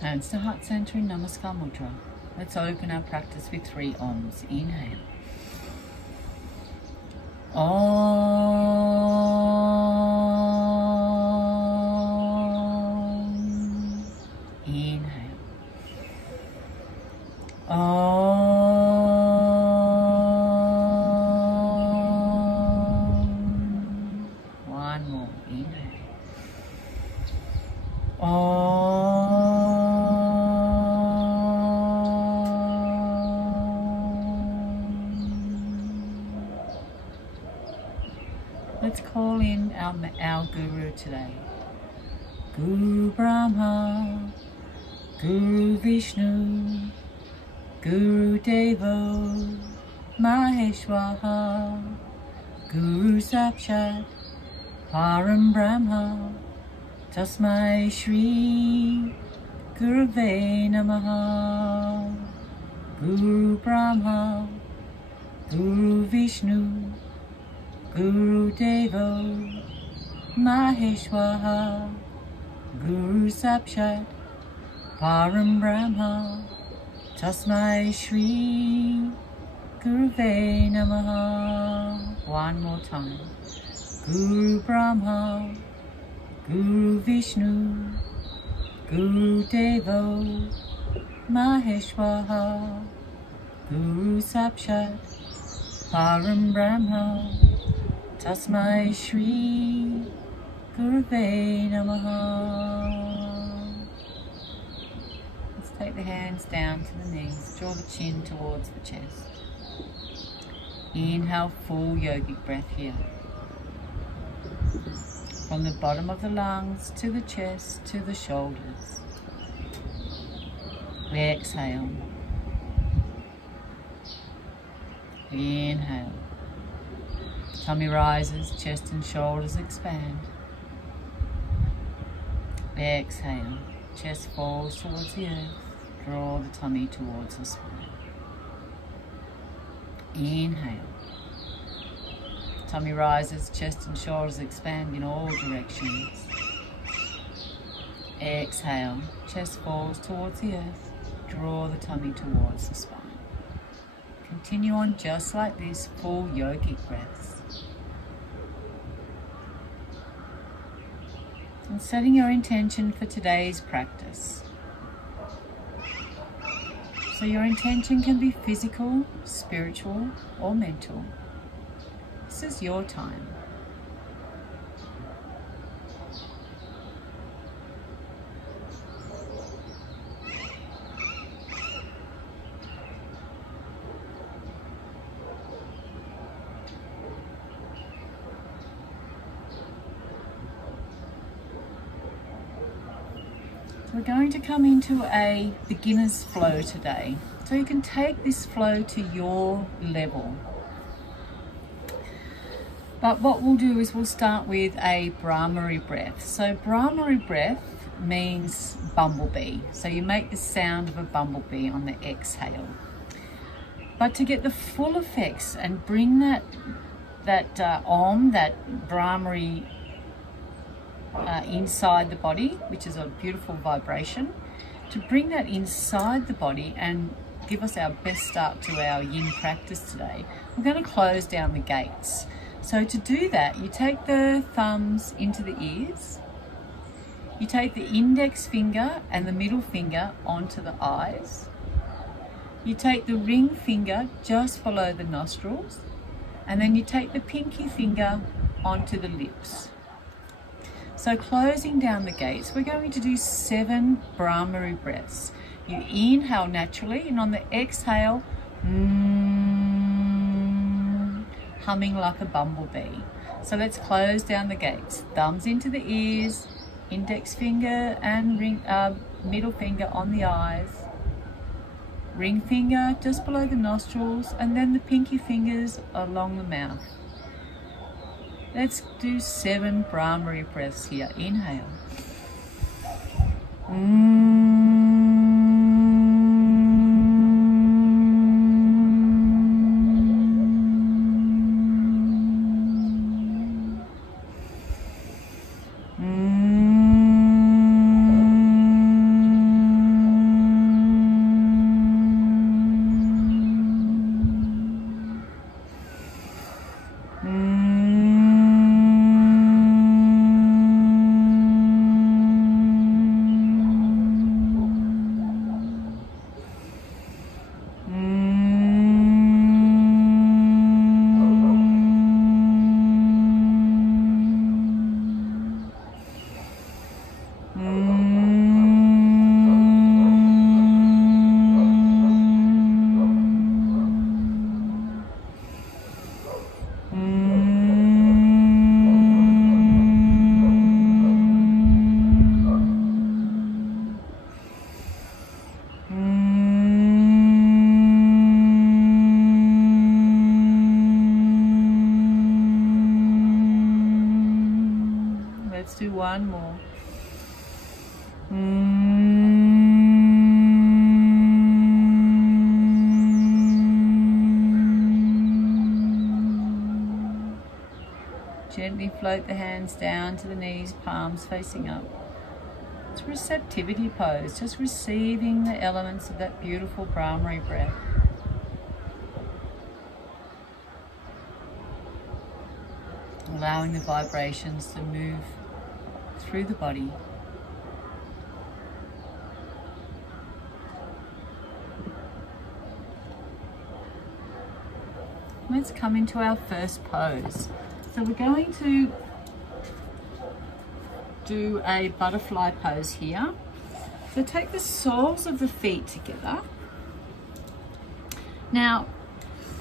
Hands to heart center in Namaskar Mudra. Let's open our practice with 3 Oms. Inhale. Om. Inhale. Om. One more. Inhale. Let's call in our Guru today. Guru Brahma, Guru Vishnu, Guru DEVO, MAHESHVARA, Guru SAKSHAT, PARAM BRAHMA, TASMAE SHRI, GURAVE NAMAH, Guru Brahma, Guru Vishnu, Guru DEVO, MAHESHVARA, Guru SAKSHAT, PARAM BRAHMA, TASMAE SHRI, GURAVE NAMAH. One more time. Guru Brahma, Guru Vishnu, Guru DEVO, MAHESHVARA, Guru SAKSHAT, Param Brahma, Tasmae Shri, Gurave Namaha. Let's take the hands down to the knees, draw the chin towards the chest. Inhale, full yogic breath here. From the bottom of the lungs to the chest to the shoulders. Exhale. Inhale. Tummy rises, chest and shoulders expand. Exhale. Chest falls towards the earth. Draw the tummy towards the spine. Inhale. Tummy rises, chest and shoulders expand in all directions. Exhale. Chest falls towards the earth. Draw the tummy towards the spine. Continue on just like this, full yogic breaths. And setting your intention for today's practice. So your intention can be physical, spiritual, or mental. This is your time. We're going to come into a beginner's flow today. So you can take this flow to your level. But what we'll do is we'll start with a Bhramari breath. So Bhramari breath means bumblebee. So you make the sound of a bumblebee on the exhale. But to get the full effects and bring that Om, that Bhramari inside the body, which is a beautiful vibration, to bring that inside the body and give us our best start to our yin practice today, we're going to close down the gates. So to do that, you take the thumbs into the ears, you take the index finger and the middle finger onto the eyes, you take the ring finger just below the nostrils, and then you take the pinky finger onto the lips. So closing down the gates, we're going to do 7 Bhramari breaths. You inhale naturally, and on the exhale, humming like a bumblebee. So let's close down the gates. Thumbs into the ears, index finger and middle finger on the eyes, ring finger just below the nostrils, and then the pinky fingers along the mouth. Let's do 7 Bhramari breaths here. Inhale. do one more. Gently float the hands down to the knees, palms facing up. It's a receptivity pose, just receiving the elements of that beautiful Bhramari breath. Allowing the vibrations to move through the body. Let's come into our first pose. So we're going to do a butterfly pose here. So take the soles of the feet together. Now,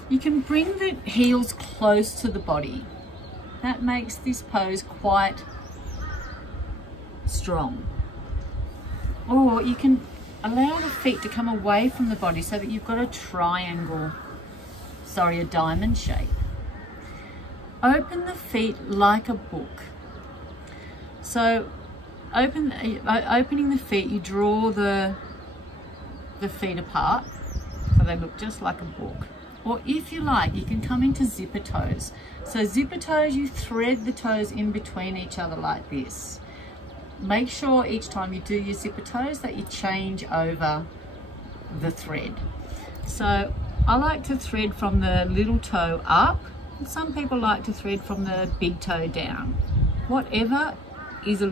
you can bring the heels close to the body. That makes this pose quite strong. Or you can allow the feet to come away from the body so that you've got a diamond shape. Open the feet like a book. So opening the feet, you draw the feet apart so they look just like a book. Or if you like, you can come into zipper toes. So zipper toes, you thread the toes in between each other like this. Make sure each time you do your zipper toes that you change over the thread. So I like to thread from the little toe up. Some people like to thread from the big toe down. Whatever is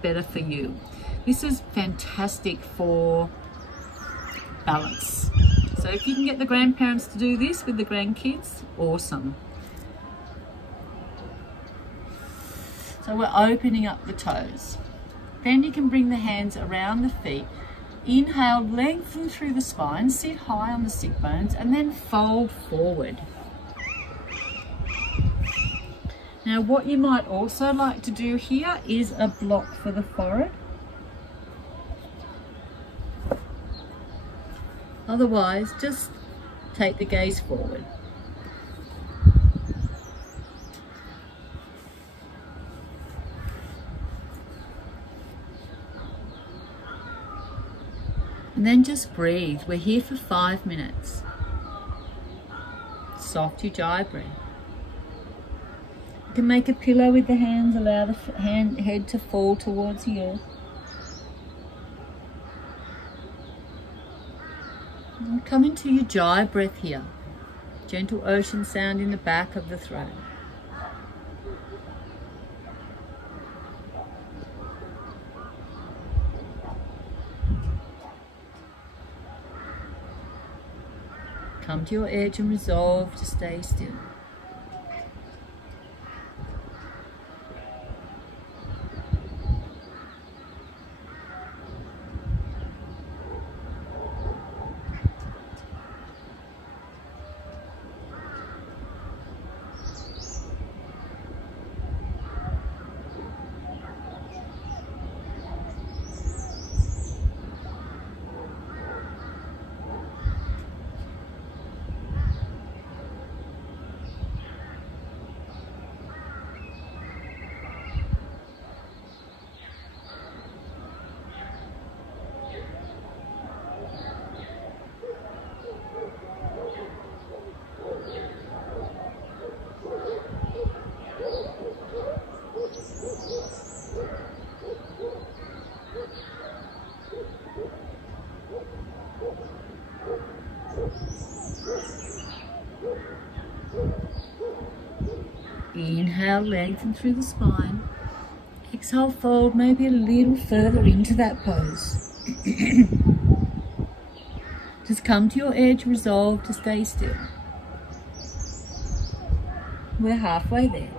better for you. This is fantastic for balance. So if you can get the grandparents to do this with the grandkids, awesome. So we're opening up the toes. Then you can bring the hands around the feet. Inhale, lengthen through the spine, sit high on the sit bones, and then fold forward. Now what you might also like to do here is a block for the forehead. Otherwise, just take the gaze forward. And then just breathe. We're here for 5 minutes. Soft Ujjayi breath. You can make a pillow with the hands, allow the head to fall towards the earth. And come into your Ujjayi breath here. Gentle ocean sound in the back of the throat. Come to your edge and resolve to stay still. Inhale, lengthen through the spine. Exhale, fold maybe a little further into that pose. Just come to your edge, resolve to stay still. We're halfway there.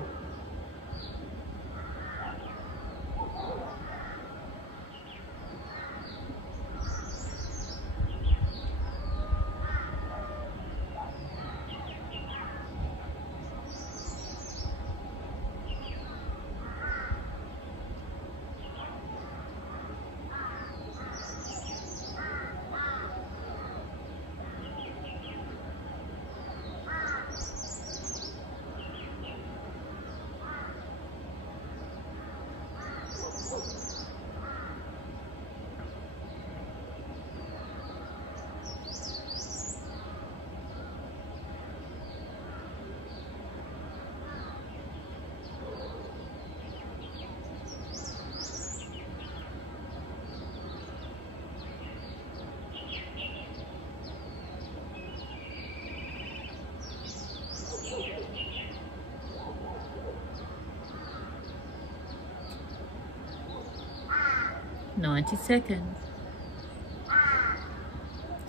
90 seconds.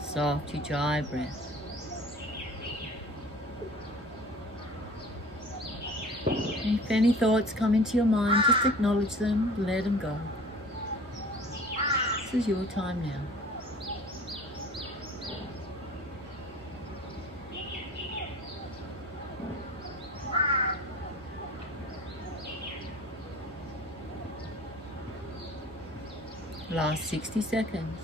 Soft Ujjayi breath. If any thoughts come into your mind, just acknowledge them, let them go. This is your time now. Last 60 seconds.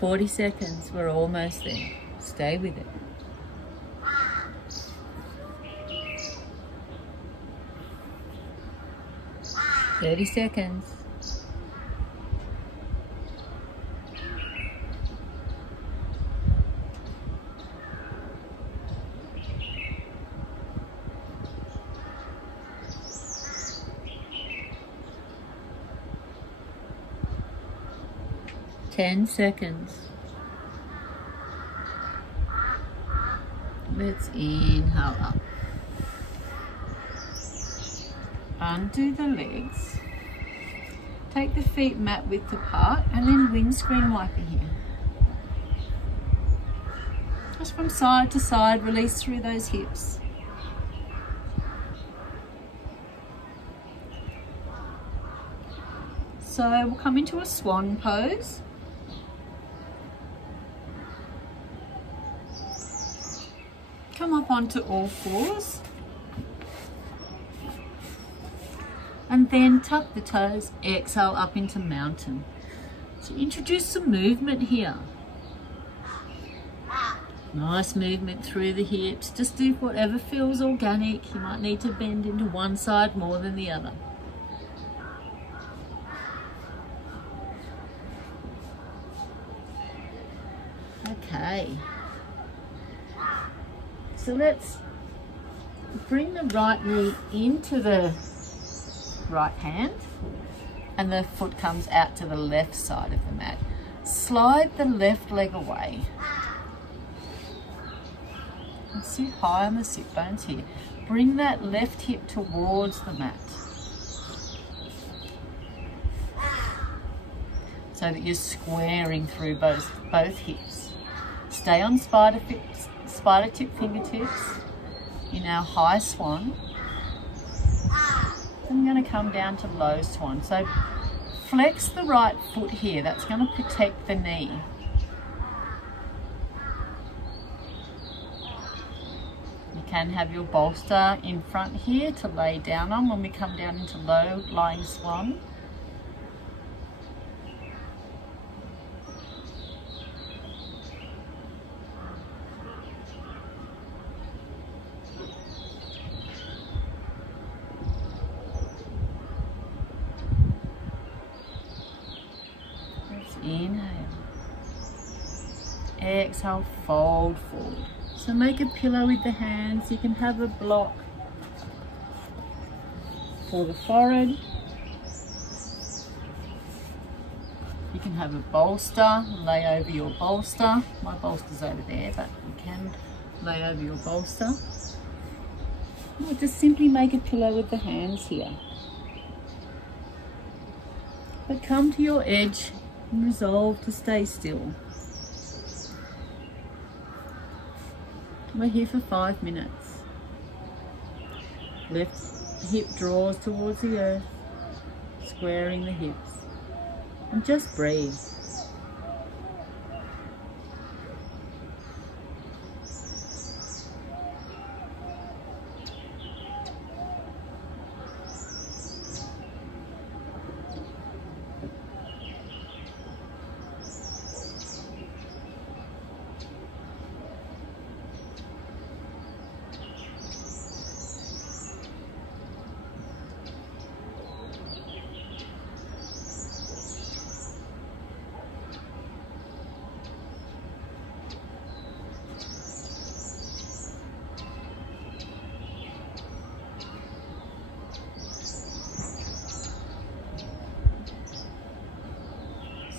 Forty seconds, we're almost there. Stay with it. 30 seconds. Ten seconds. Let's inhale up. Undo the legs. Take the feet mat width apart and then windscreen wiper here. Just from side to side, release through those hips. So we'll come into a swan pose. Come up onto all fours. And then tuck the toes, exhale up into mountain. So introduce some movement here. Nice movement through the hips. Just do whatever feels organic. You might need to bend into one side more than the other. Okay. So let's bring the right knee into the right hand and the foot comes out to the left side of the mat. Slide the left leg away. And sit high on the sit bones here. Bring that left hip towards the mat so that you're squaring through both hips. Stay on spider tip fingertips in our high swan. I'm going to come down to low swan. So flex the right foot here. That's going to protect the knee. You can have your bolster in front here to lay down on when we come down into low lying swan. Inhale. Exhale, fold forward. So make a pillow with the hands. You can have a block for the forehead. You can have a bolster, lay over your bolster. My bolster's over there, but you can lay over your bolster. Or just simply make a pillow with the hands here. But come to your edge and resolve to stay still. We're here for 5 minutes. Left hip draws towards the earth, squaring the hips, and just breathe.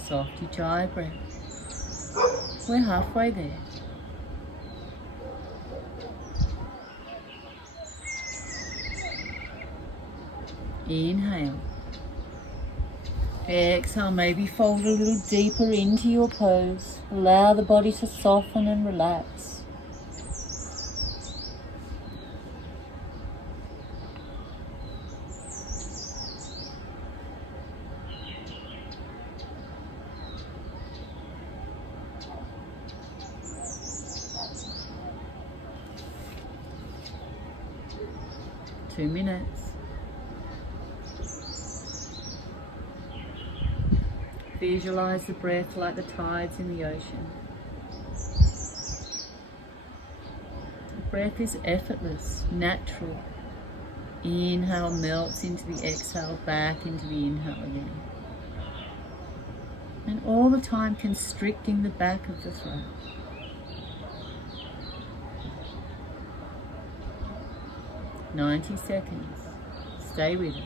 Soft Ujjayi breath. We're halfway there. Inhale. Exhale, maybe fold a little deeper into your pose. Allow the body to soften and relax. Two minutes. Visualize the breath like the tides in the ocean. The breath is effortless, natural. Inhale melts into the exhale, back into the inhale again. And all the time constricting the back of the throat. "90 seconds. Stay with it.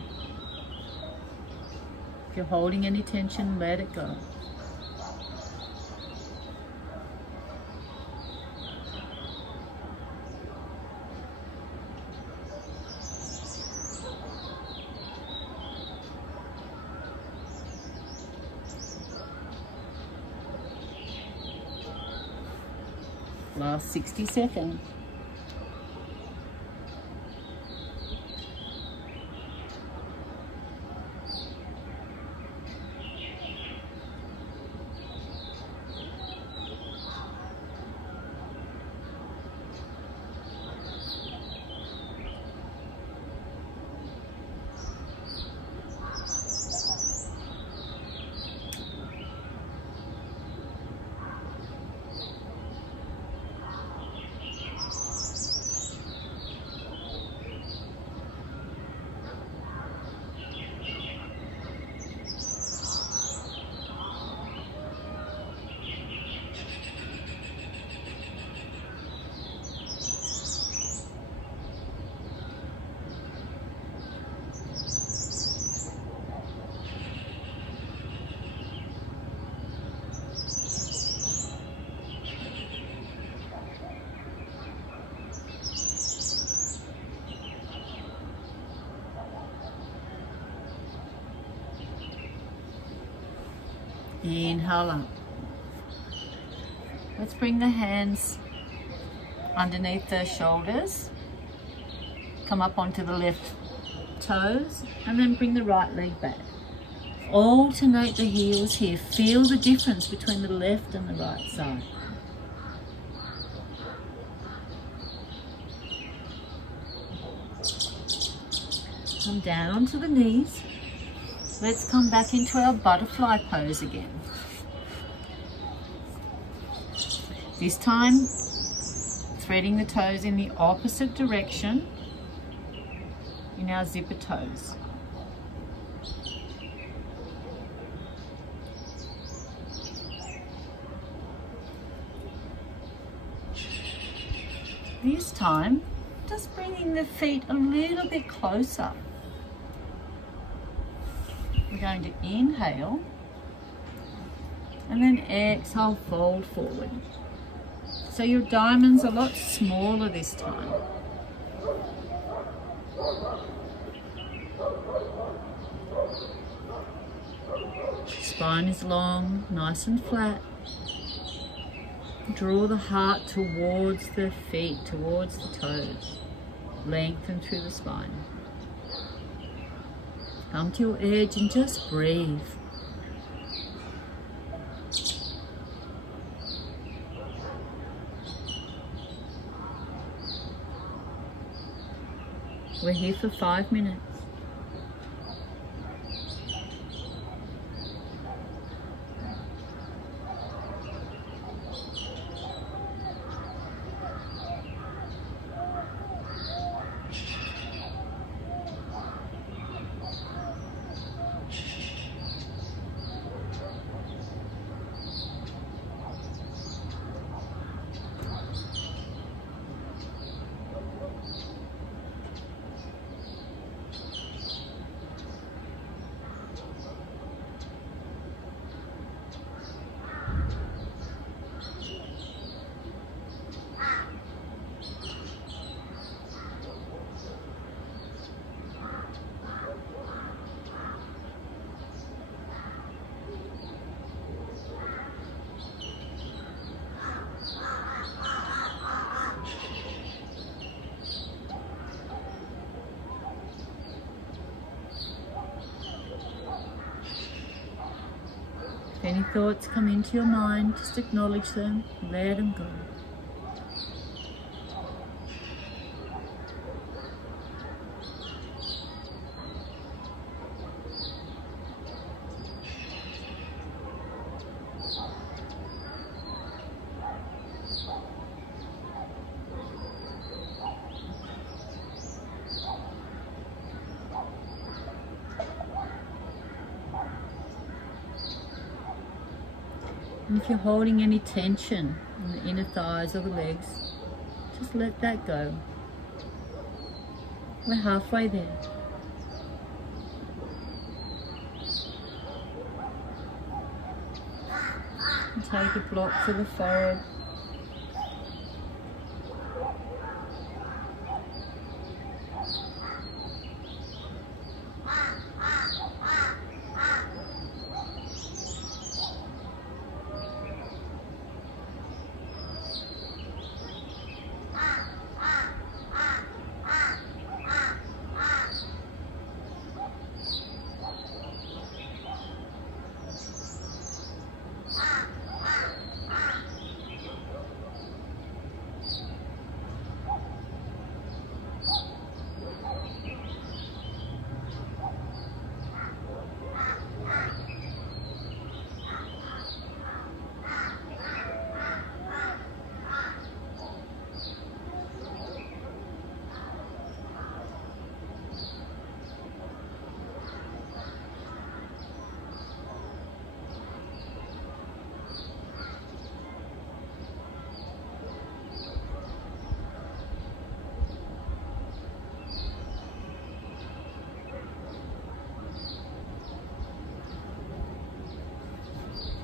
If you're holding any tension, let it go. Last 60 seconds. Inhale up. Let's bring the hands underneath the shoulders. Come up onto the left toes and then bring the right leg back. Alternate the heels here. Feel the difference between the left and the right side. Come down onto the knees. Let's come back into our butterfly pose again. This time, threading the toes in the opposite direction in our zipper toes. This time, just bringing the feet a little bit closer. We're going to inhale and then exhale, fold forward. So your diamond's a lot smaller this time. Spine is long, nice and flat. Draw the heart towards the feet, towards the toes. Lengthen through the spine. Come to your edge and just breathe. We're here for 5 minutes. Any thoughts come into your mind, just acknowledge them, let them go. And if you're holding any tension in the inner thighs or the legs, just let that go. We're halfway there. And take a block to the forehead.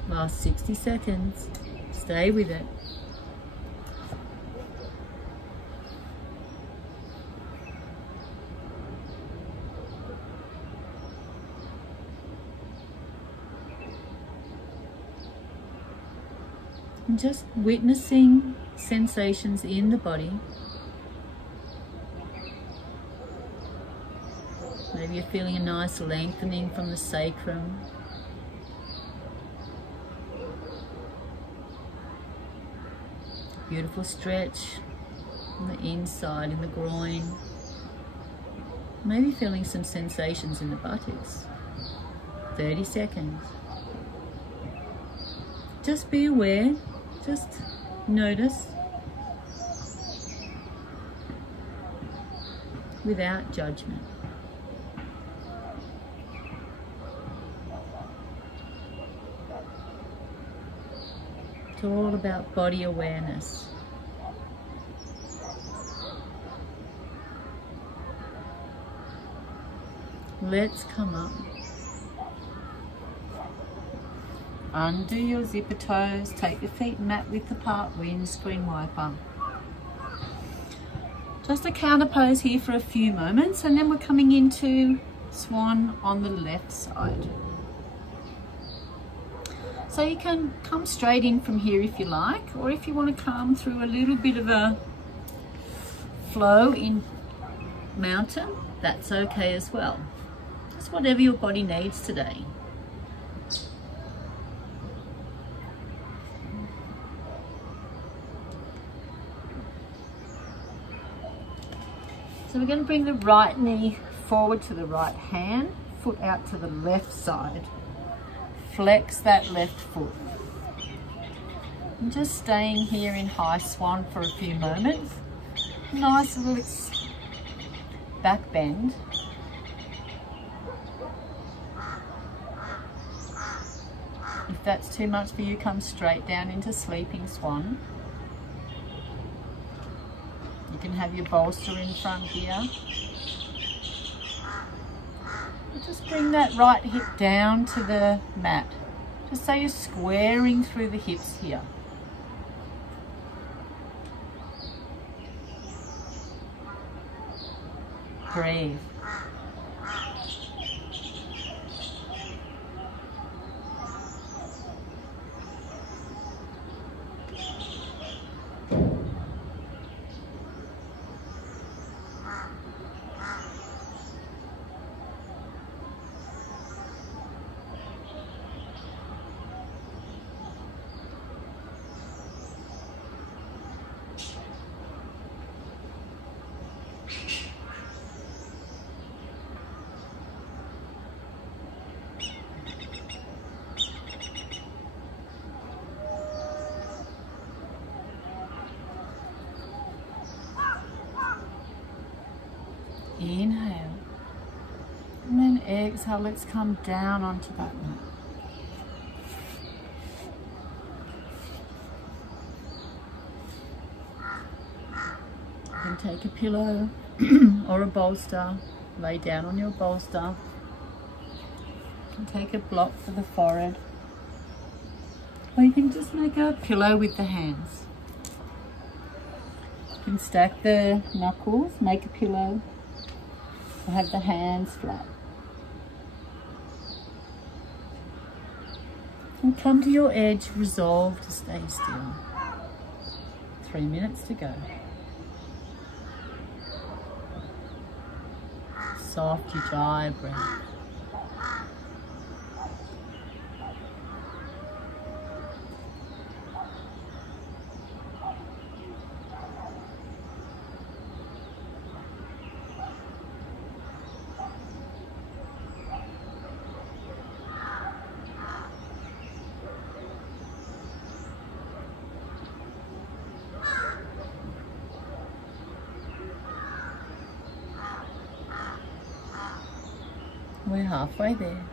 Last 60 seconds. Stay with it. And just witnessing sensations in the body. Maybe you're feeling a nice lengthening from the sacrum. Beautiful stretch on the inside, in the groin. Maybe feeling some sensations in the buttocks. 30 seconds. Just be aware, just notice without judgment. It's all about body awareness. Let's come up. Undo your zipper toes, take your feet mat width apart, windscreen wiper. Just a counter pose here for a few moments, and then we're coming into Swan on the left side. So you can come straight in from here if you like, or if you want to come through a little bit of a flow in mountain, that's okay as well. Just whatever your body needs today. So we're going to bring the right knee forward to the right hand, foot out to the left side. Flex that left foot. And just staying here in high swan for a few moments. Nice little back bend. If that's too much for you, come straight down into sleeping swan. You can have your bolster in front here. Just bring that right hip down to the mat. Just so you're squaring through the hips here. Breathe. Inhale. And then exhale, let's come down onto that mat. Then take a pillow or a bolster, lay down on your bolster. And take a block for the forehead. Or you can just make a pillow with the hands. You can stack the knuckles, make a pillow, or have the hands flat. And come to your edge, resolve to stay still. 3 minutes to go. Soft Ujjayi breath. We're halfway there.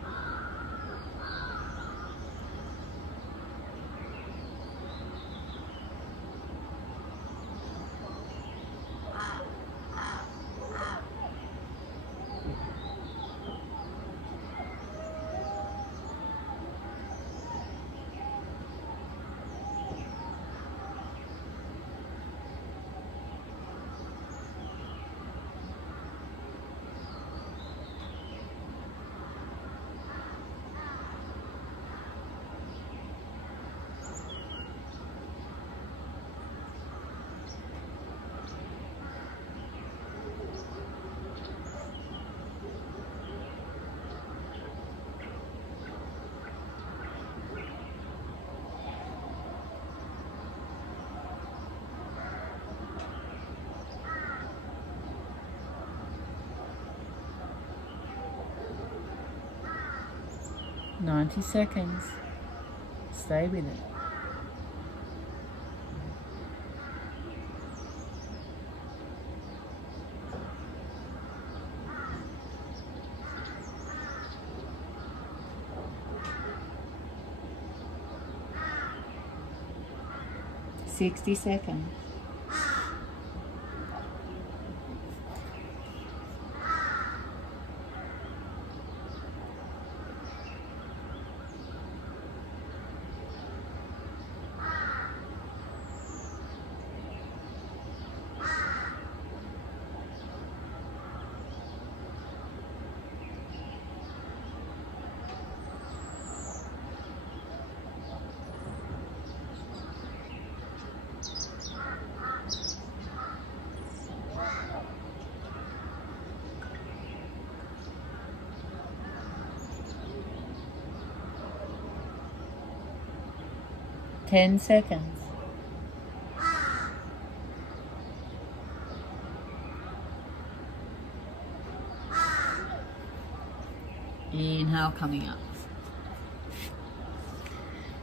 "90 seconds. Stay with it. "60 seconds. "10 seconds. Inhale, coming up.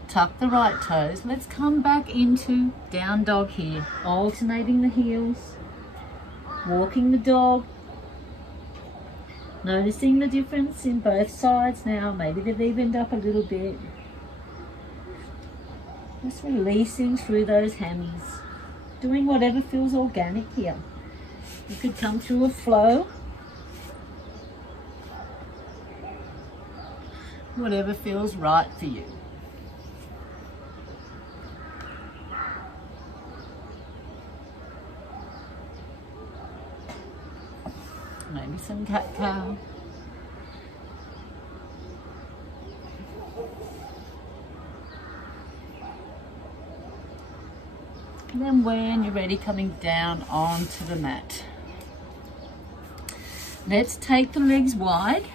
Tuck the right toes. Let's come back into down dog here. Alternating the heels. Walking the dog. Noticing the difference in both sides now. Maybe they've evened up a little bit. Just releasing through those hammies. Doing whatever feels organic here. You could come through a flow. Whatever feels right for you. Maybe some cat-cow. And then when you're ready, coming down onto the mat. Let's take the legs wide.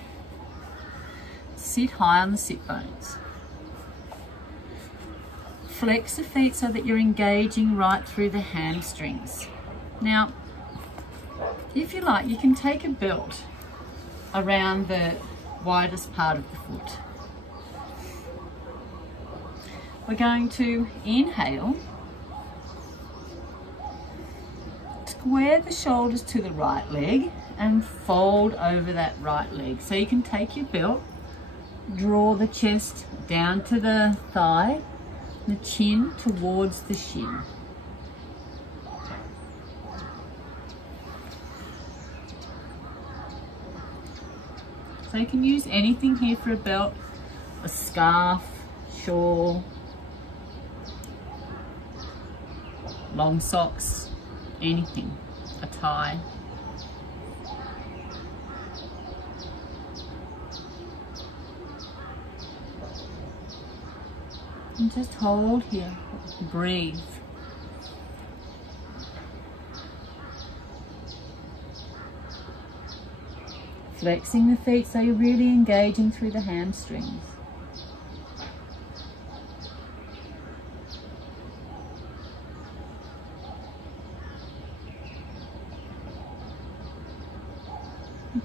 Sit high on the sit bones. Flex the feet so that you're engaging right through the hamstrings. Now, if you like, you can take a belt around the widest part of the foot. We're going to inhale. Square the shoulders to the right leg and fold over that right leg. So you can take your belt, draw the chest down to the thigh, the chin towards the shin. So you can use anything here for a belt, a scarf, shawl, long socks, anything, a tie. And just hold here, breathe. Flexing the feet so you're really engaging through the hamstrings.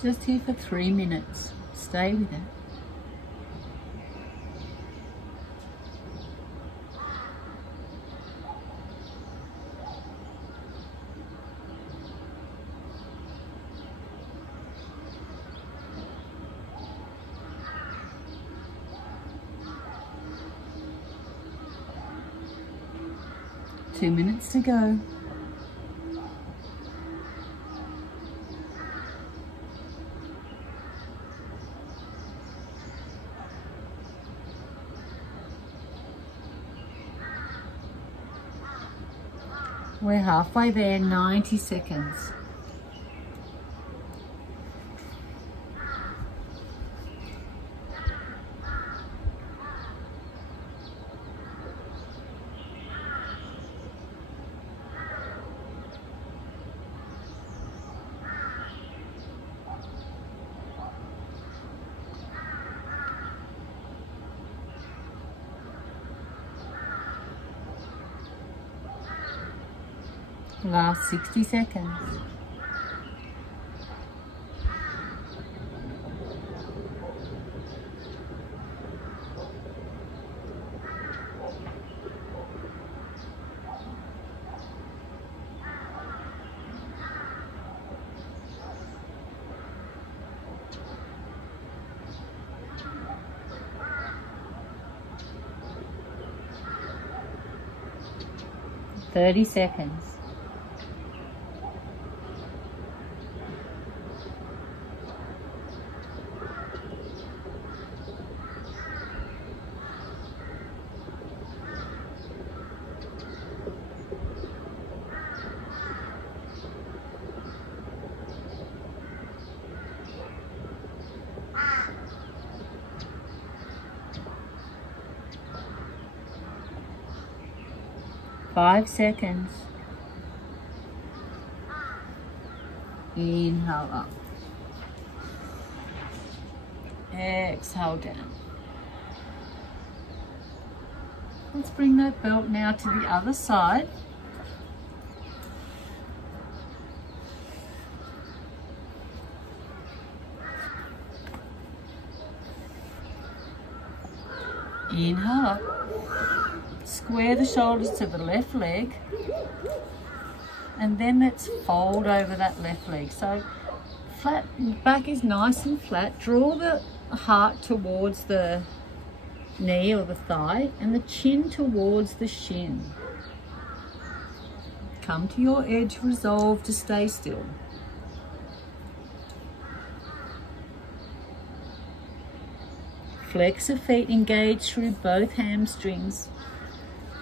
Just here for 3 minutes. Stay with it. Two minutes to go. We're halfway there, 90 seconds. Last 60 seconds. Thirty seconds. Five seconds. Inhale up. Exhale down. Let's bring that belt now to the other side. Inhale up. Square the shoulders to the left leg, and then let's fold over that left leg. So flat, back is nice and flat. Draw the heart towards the knee or the thigh and the chin towards the shin. Come to your edge, resolve to stay still. Flex the feet, engage through both hamstrings.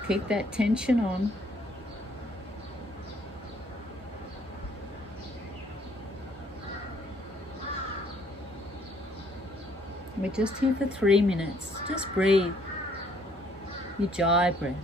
Keep that tension on. We're just here for 3 minutes. Just breathe. Ujjayi breath.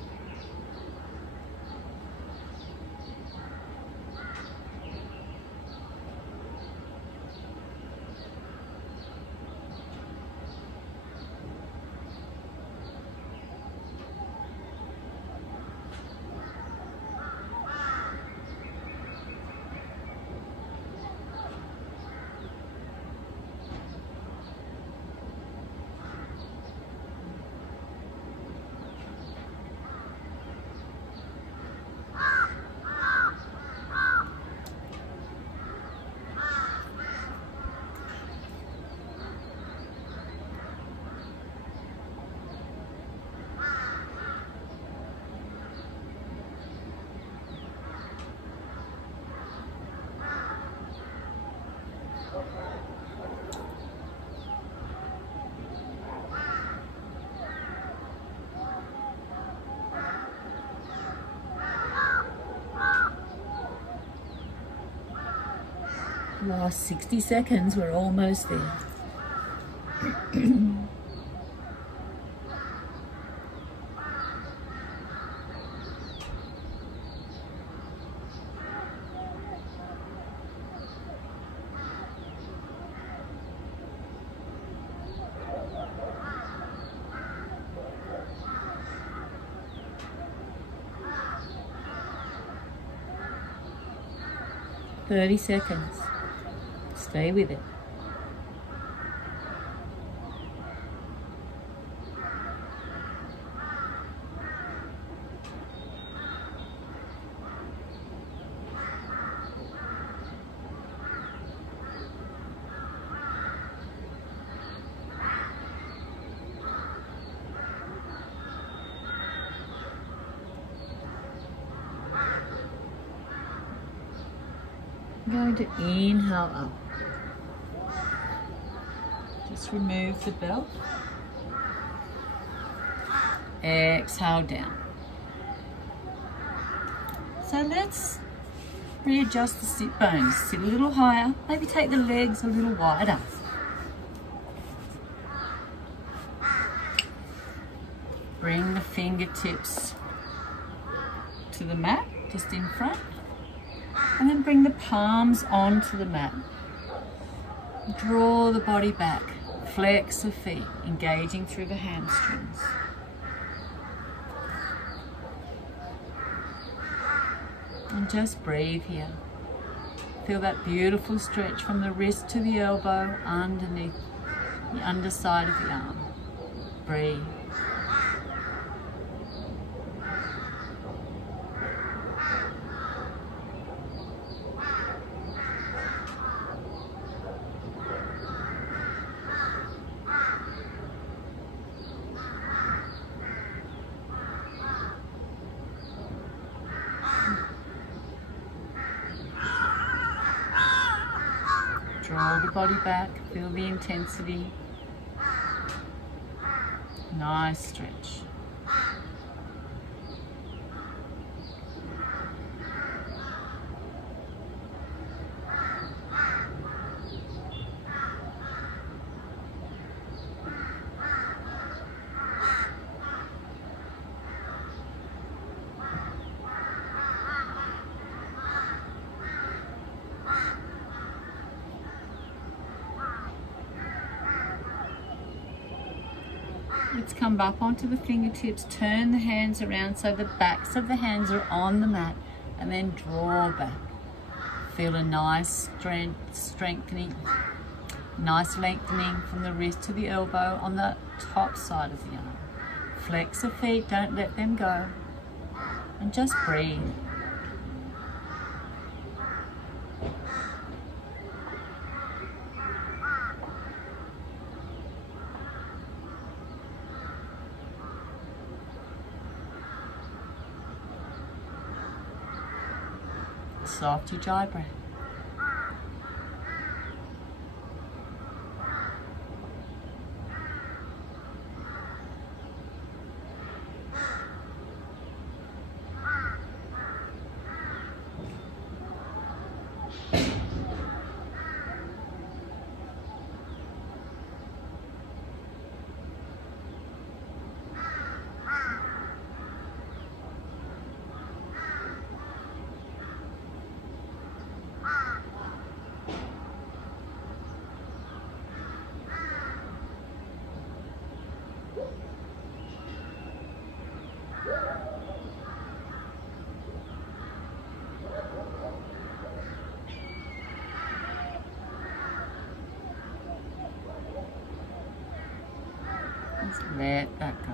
Last 60 seconds, we're almost there. 30 seconds. Stay with it. I'm going to inhale up. Just remove the belt. Exhale down. So let's readjust the sit bones. Sit a little higher. Maybe take the legs a little wider. Bring the fingertips to the mat, just in front. And then bring the palms onto the mat. Draw the body back. Flex the feet, engaging through the hamstrings. And just breathe here. Feel that beautiful stretch from the wrist to the elbow, underneath the underside of the arm. Breathe. Draw the body back, feel the intensity. Nice stretch. Let's come back onto the fingertips, turn the hands around so the backs of the hands are on the mat, and then draw back. Feel a nice strengthening, nice lengthening from the wrist to the elbow on the top side of the arm. Flex the feet, don't let them go, and just breathe. Soft ujjayi breath. Just let that go.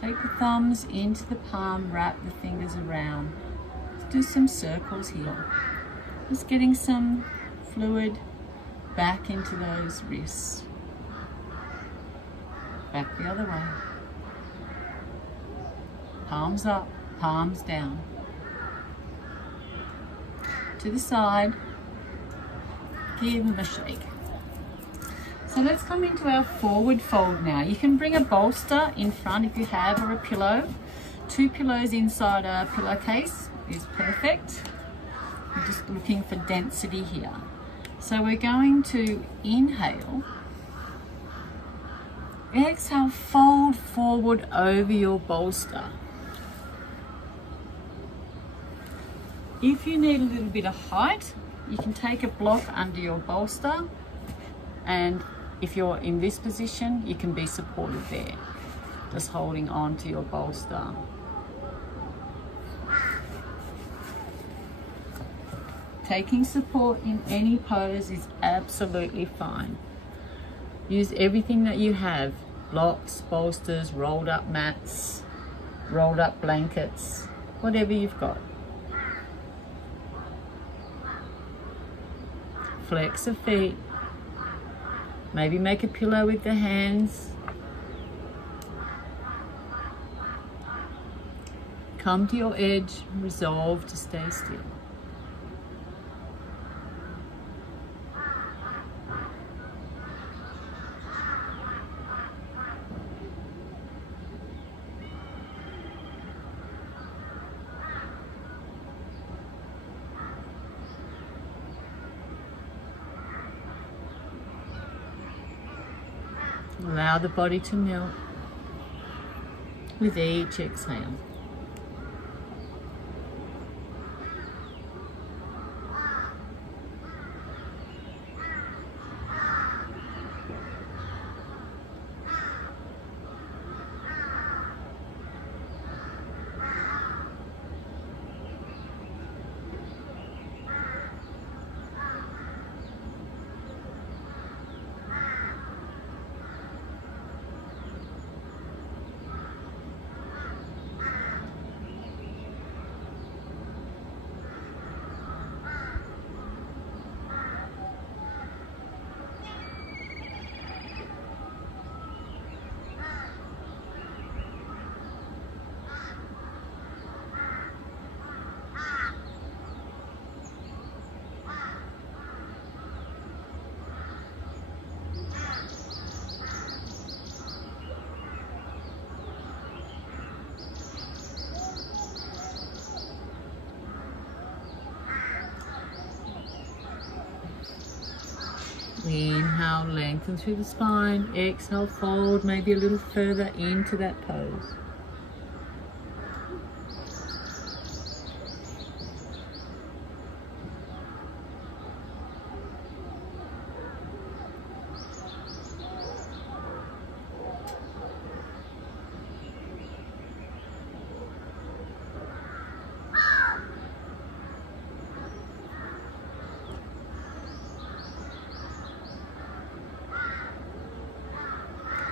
Take the thumbs into the palm, wrap the fingers around. Let's do some circles here. Just getting some fluid back into those wrists. Back the other way. Palms up, palms down. To the side. Give them a shake. So let's come into our forward fold now. You can bring a bolster in front if you have, or a pillow. 2 pillows inside a pillowcase is perfect. We're just looking for density here. So we're going to inhale. Exhale, fold forward over your bolster. If you need a little bit of height, you can take a block under your bolster, and if you're in this position, you can be supported there, just holding on to your bolster. Taking support in any pose is absolutely fine. Use everything that you have, blocks, bolsters, rolled up mats, rolled up blankets, whatever you've got. Flex the feet. Maybe make a pillow with the hands. Come to your edge, resolve to stay still. Allow the body to melt with each exhale. Inhale, lengthen through the spine. Exhale, fold maybe a little further into that pose.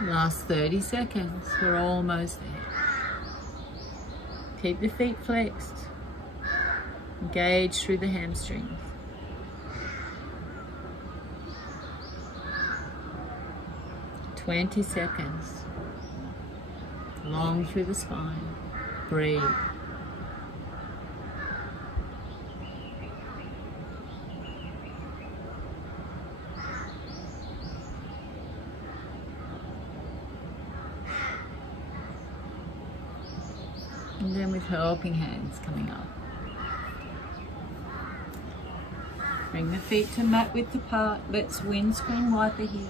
Last 30 seconds, we're almost there. Keep the feet flexed. Engage through the hamstrings. "20 seconds. Long through the spine. Breathe. And then with helping hands coming up. Bring the feet to mat width apart. Let's windscreen wiper here.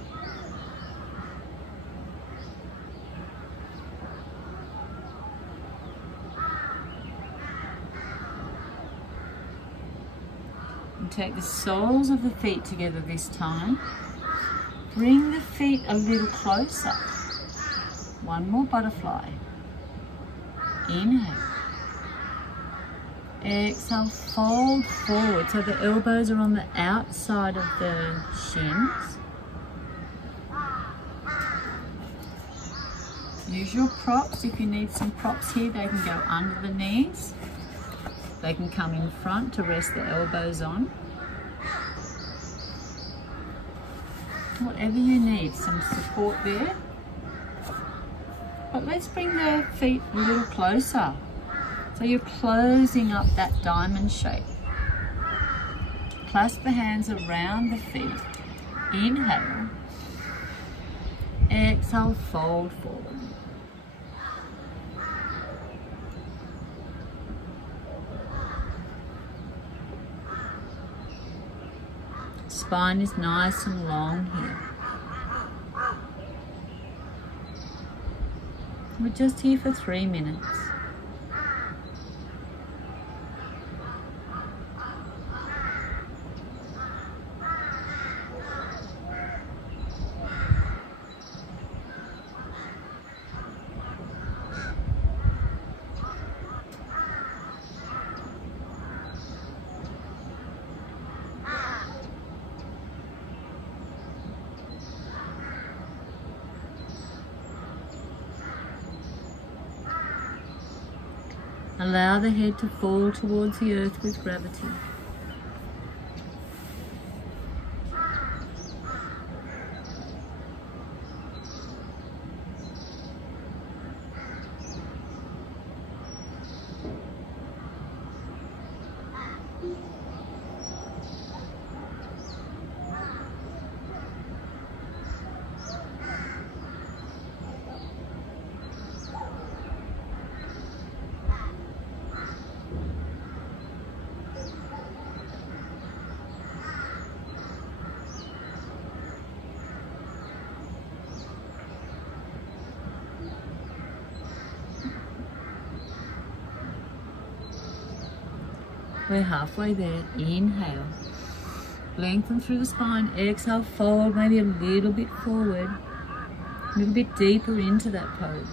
And take the soles of the feet together this time. Bring the feet a little closer. One more butterfly. Inhale. Exhale, fold forward so the elbows are on the outside of the shins. Use your props. If you need some props here, they can go under the knees. They can come in front to rest the elbows on. Whatever you need, some support there. But let's bring the feet a little closer. So you're closing up that diamond shape. Clasp the hands around the feet. Inhale. Exhale, fold forward. Spine is nice and long here. We're just here for 3 minutes. Allow the head to fall towards the earth with gravity. We're halfway there. Inhale. Lengthen through the spine. Exhale, fold maybe a little bit forward. A little bit deeper into that pose.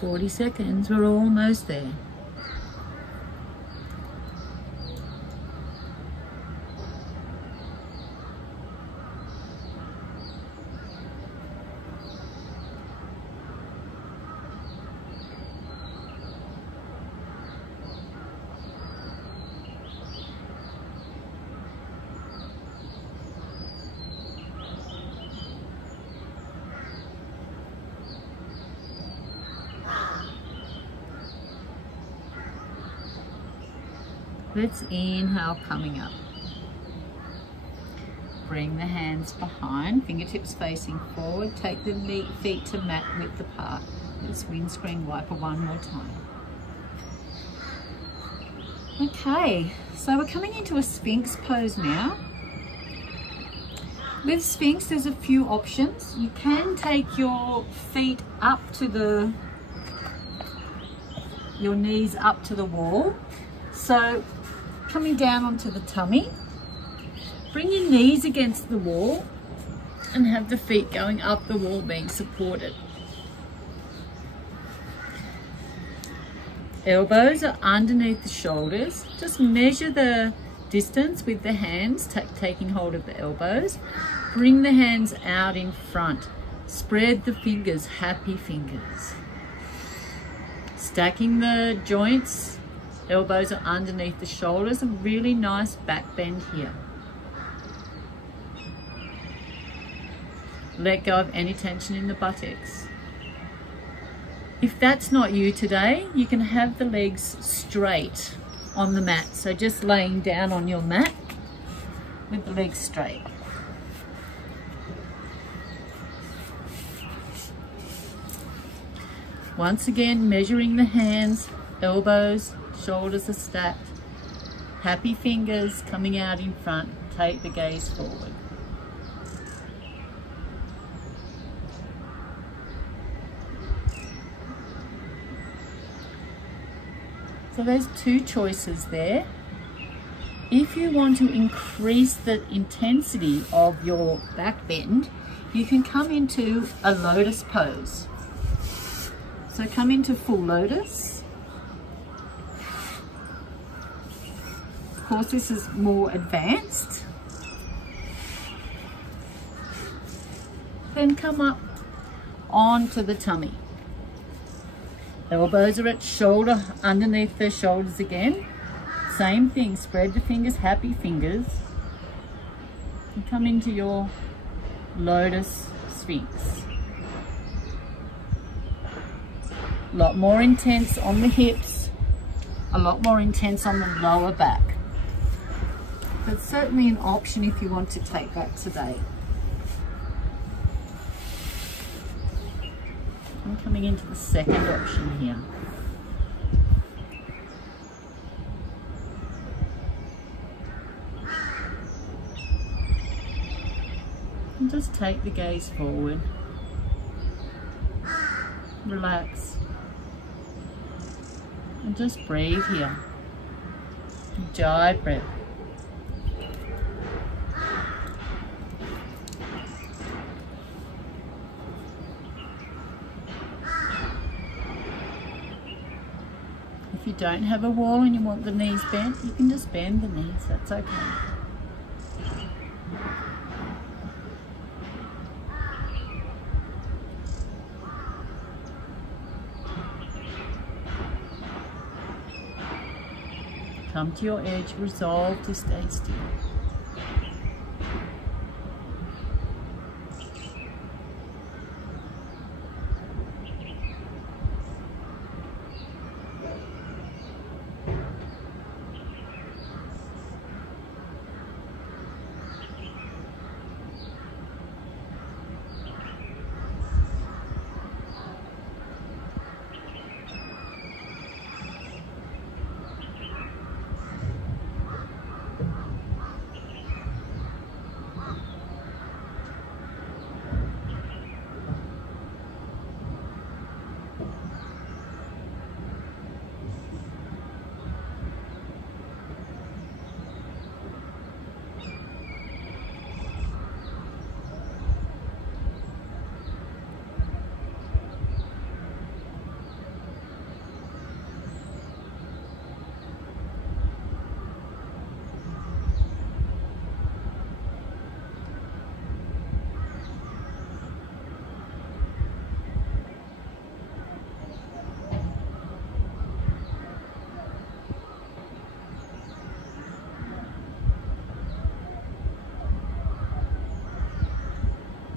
"40 seconds, we're almost there." Let's inhale, coming up. Bring the hands behind, fingertips facing forward. Take the feet to mat width apart. Let's windscreen wiper one more time. Okay, so we're coming into a Sphinx pose now. With Sphinx, there's a few options. You can take your feet up to your knees up to the wall. So coming down onto the tummy, bring your knees against the wall and have the feet going up the wall being supported. Elbows are underneath the shoulders. Just measure the distance with the hands, taking hold of the elbows. Bring the hands out in front. Spread the fingers, happy fingers. Stacking the joints. Elbows are underneath the shoulders, a really nice back bend here. Let go of any tension in the buttocks. If that's not you today, you can have the legs straight on the mat. So just laying down on your mat with the legs straight. Once again, measuring the hands, elbows, shoulders are stacked. Happy fingers coming out in front. Take the gaze forward. So there's two choices there. If you want to increase the intensity of your back bend, you can come into a lotus pose. So come into full lotus. Of course, this is more advanced. Then come up onto the tummy. Elbows are at shoulder, underneath the shoulders again. Same thing, spread the fingers, happy fingers. And come into your lotus sphinx. A lot more intense on the hips, a lot more intense on the lower back. But certainly an option if you want to take that today. I'm coming into the second option here. And just take the gaze forward. Relax. And just breathe here. Ujjayi breath. If you don't have a wall and you want the knees bent, you can just bend the knees, that's okay. Come to your edge, resolve to stay still.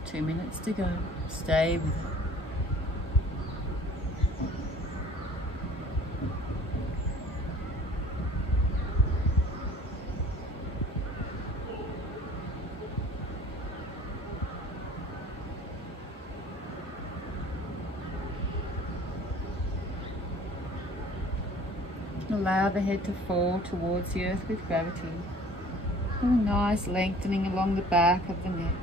Two minutes to go. Stay with it. Allow the head to fall towards the earth with gravity. A nice lengthening along the back of the neck.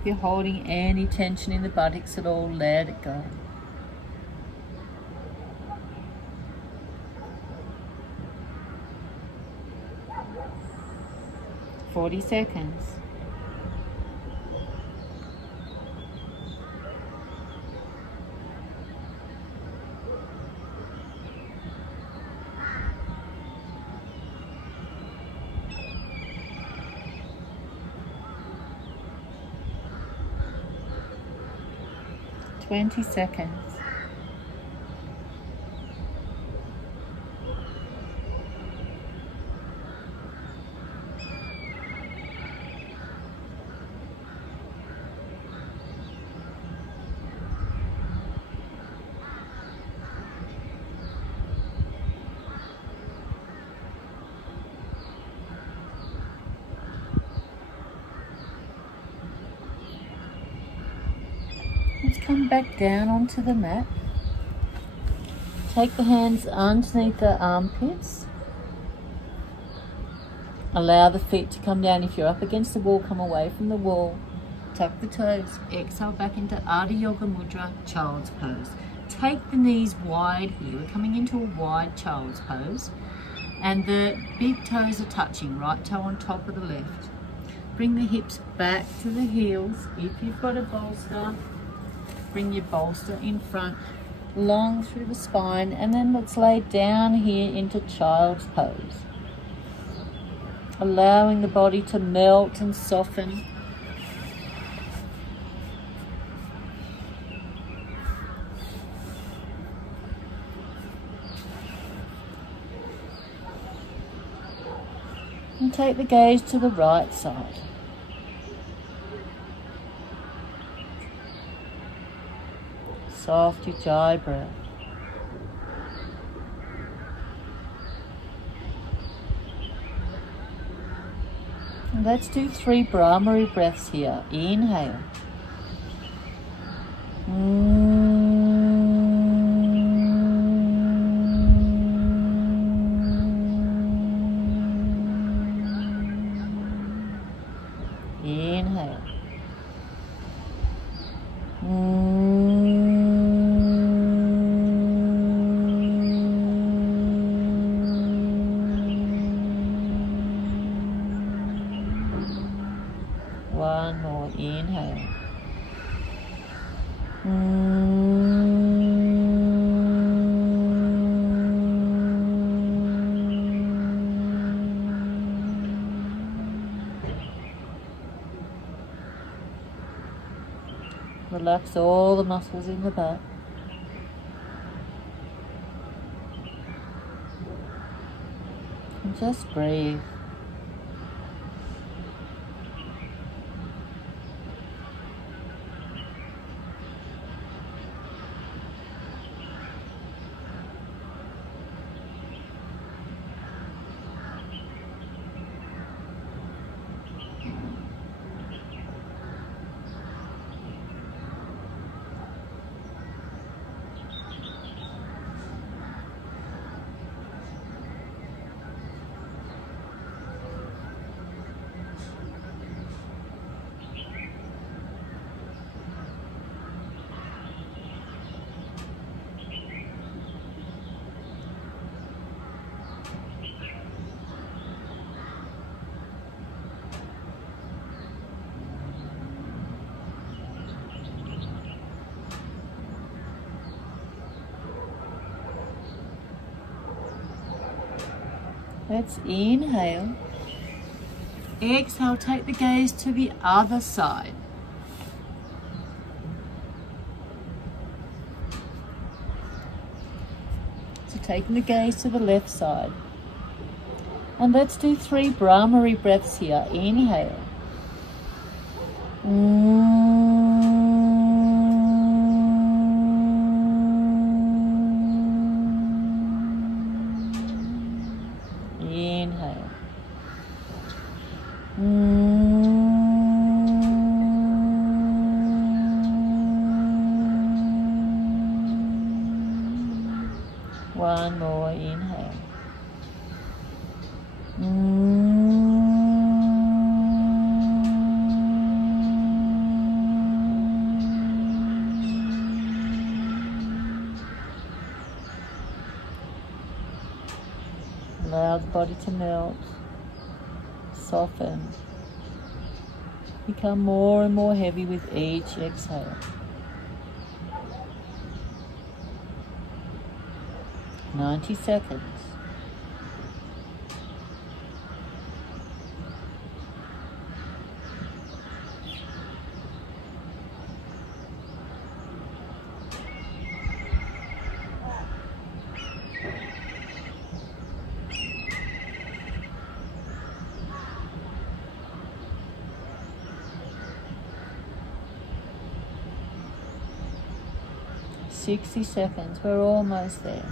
If you're holding any tension in the buttocks at all, let it go. "40 seconds. "20 seconds. Let's come back down onto the mat. Take the hands underneath the armpits. Allow the feet to come down. If you're up against the wall, come away from the wall. Tuck the toes. Exhale back into Ardha Yoga Mudra, Child's Pose. Take the knees wide here. We're coming into a wide Child's Pose. And the big toes are touching. Right toe on top of the left. Bring the hips back to the heels. If you've got a bolster, bring your bolster in front. Long through the spine. And then let's lay down here into Child's Pose. Allowing the body to melt and soften. And take the gaze to the right side. Soft Ujjayi breath. And let's do 3 Bhramari breaths here. Inhale. Inhale. One more. Inhale. Relax all the muscles in the back. And just breathe. Let's inhale. Exhale, take the gaze to the other side. So taking the gaze to the left side. And let's do 3 Bhramari breaths here. Inhale. Inhale. One more. Inhale. Allow the body to melt, soften, become more and more heavy with each exhale. 90 seconds. "60 seconds, we're almost there."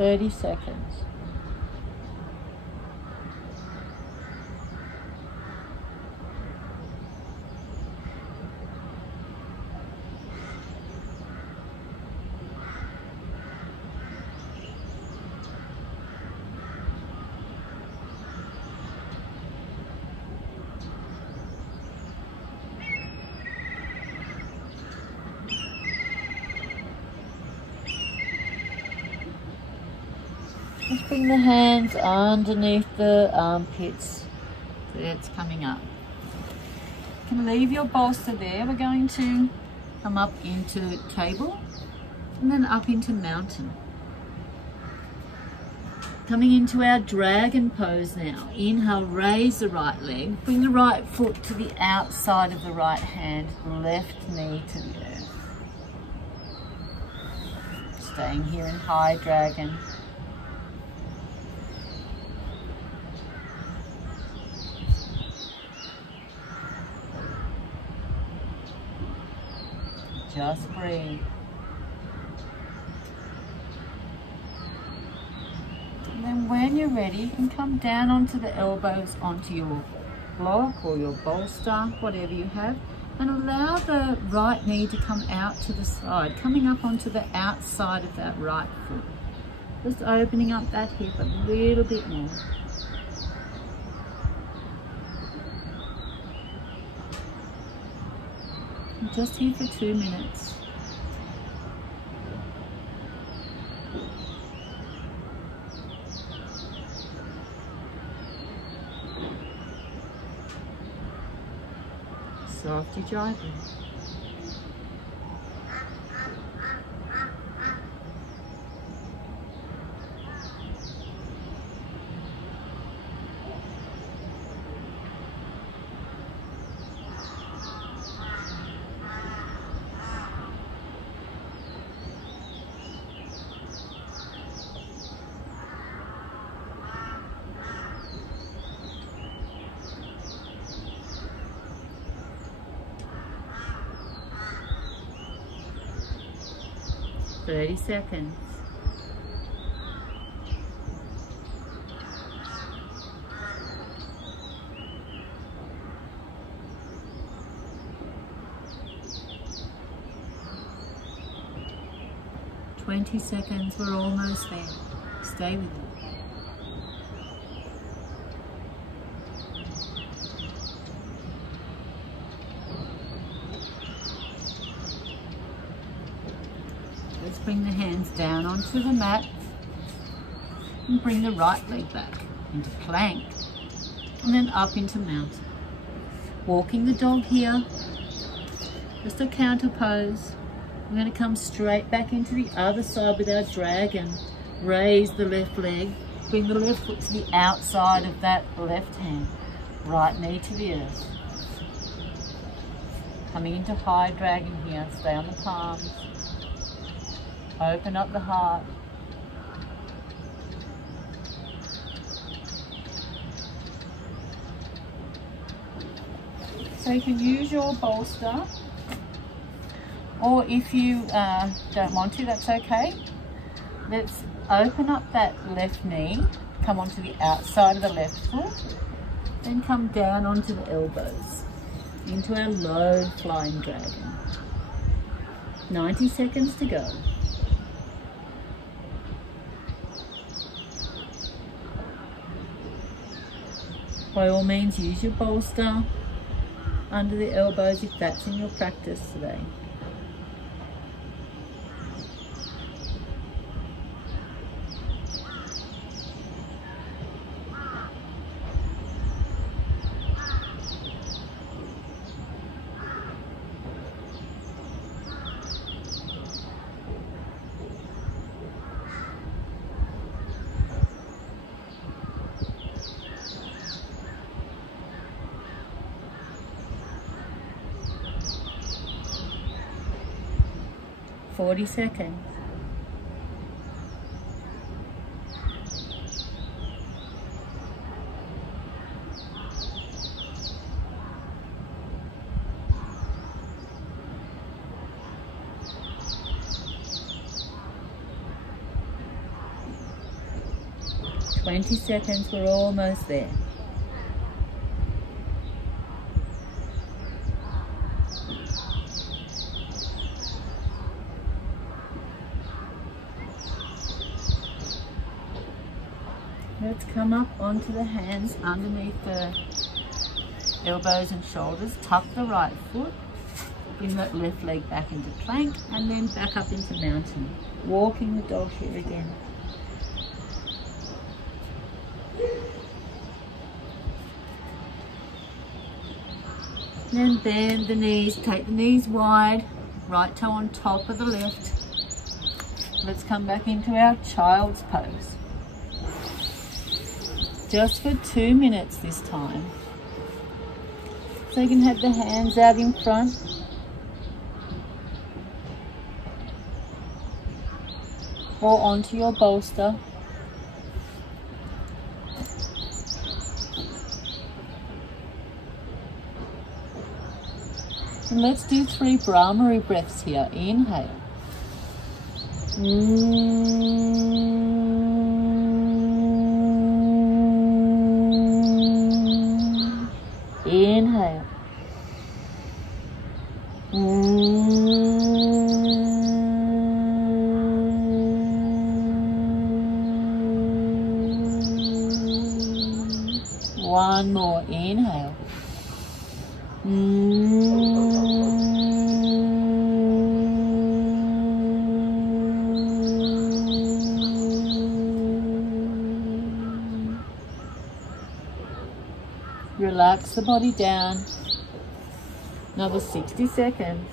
30 seconds. Just bring the hands underneath the armpits. It's coming up. You can leave your bolster there. We're going to come up into table and then up into mountain. Coming into our dragon pose now. Inhale, raise the right leg. Bring the right foot to the outside of the right hand, left knee to the earth. Staying here in high dragon. Just breathe. And then when you're ready, you can come down onto the elbows, onto your block or your bolster, whatever you have, and allow the right knee to come out to the side, coming up onto the outside of that right foot. Just opening up that hip a little bit more. Just here for 2 minutes. Softly, gently. Thirty seconds. Twenty seconds. We're almost there. Stay with it. Let's bring the hands down onto the mat and bring the right leg back into plank and then up into mountain. Walking the dog here, just a counter pose. We're going to come straight back into the other side with our dragon. Raise the left leg, bring the left foot to the outside of that left hand, right knee to the earth. Coming into high dragon here, stay on the palms. Open up the heart. So you can use your bolster, or if you don't want to, that's okay. Let's open up that left knee, come onto the outside of the left foot, then come down onto the elbows, into our low flying dragon. 90 seconds to go. By all means, use your bolster under the elbows if that's in your practice today. Forty seconds. 20 seconds, we're almost there. Let's come up onto the hands underneath the elbows and shoulders. Tuck the right foot. Bring that left leg back into plank and then back up into mountain. Walking the dog here again. Then bend the knees. Take the knees wide. Right toe on top of the left. Let's come back into our child's pose. Just for 2 minutes this time. So you can have the hands out in front. Or onto your bolster. And let's do 3 Bhramari breaths here. Inhale. Inhale. One more. Inhale. Relax the body down. Another 60 seconds.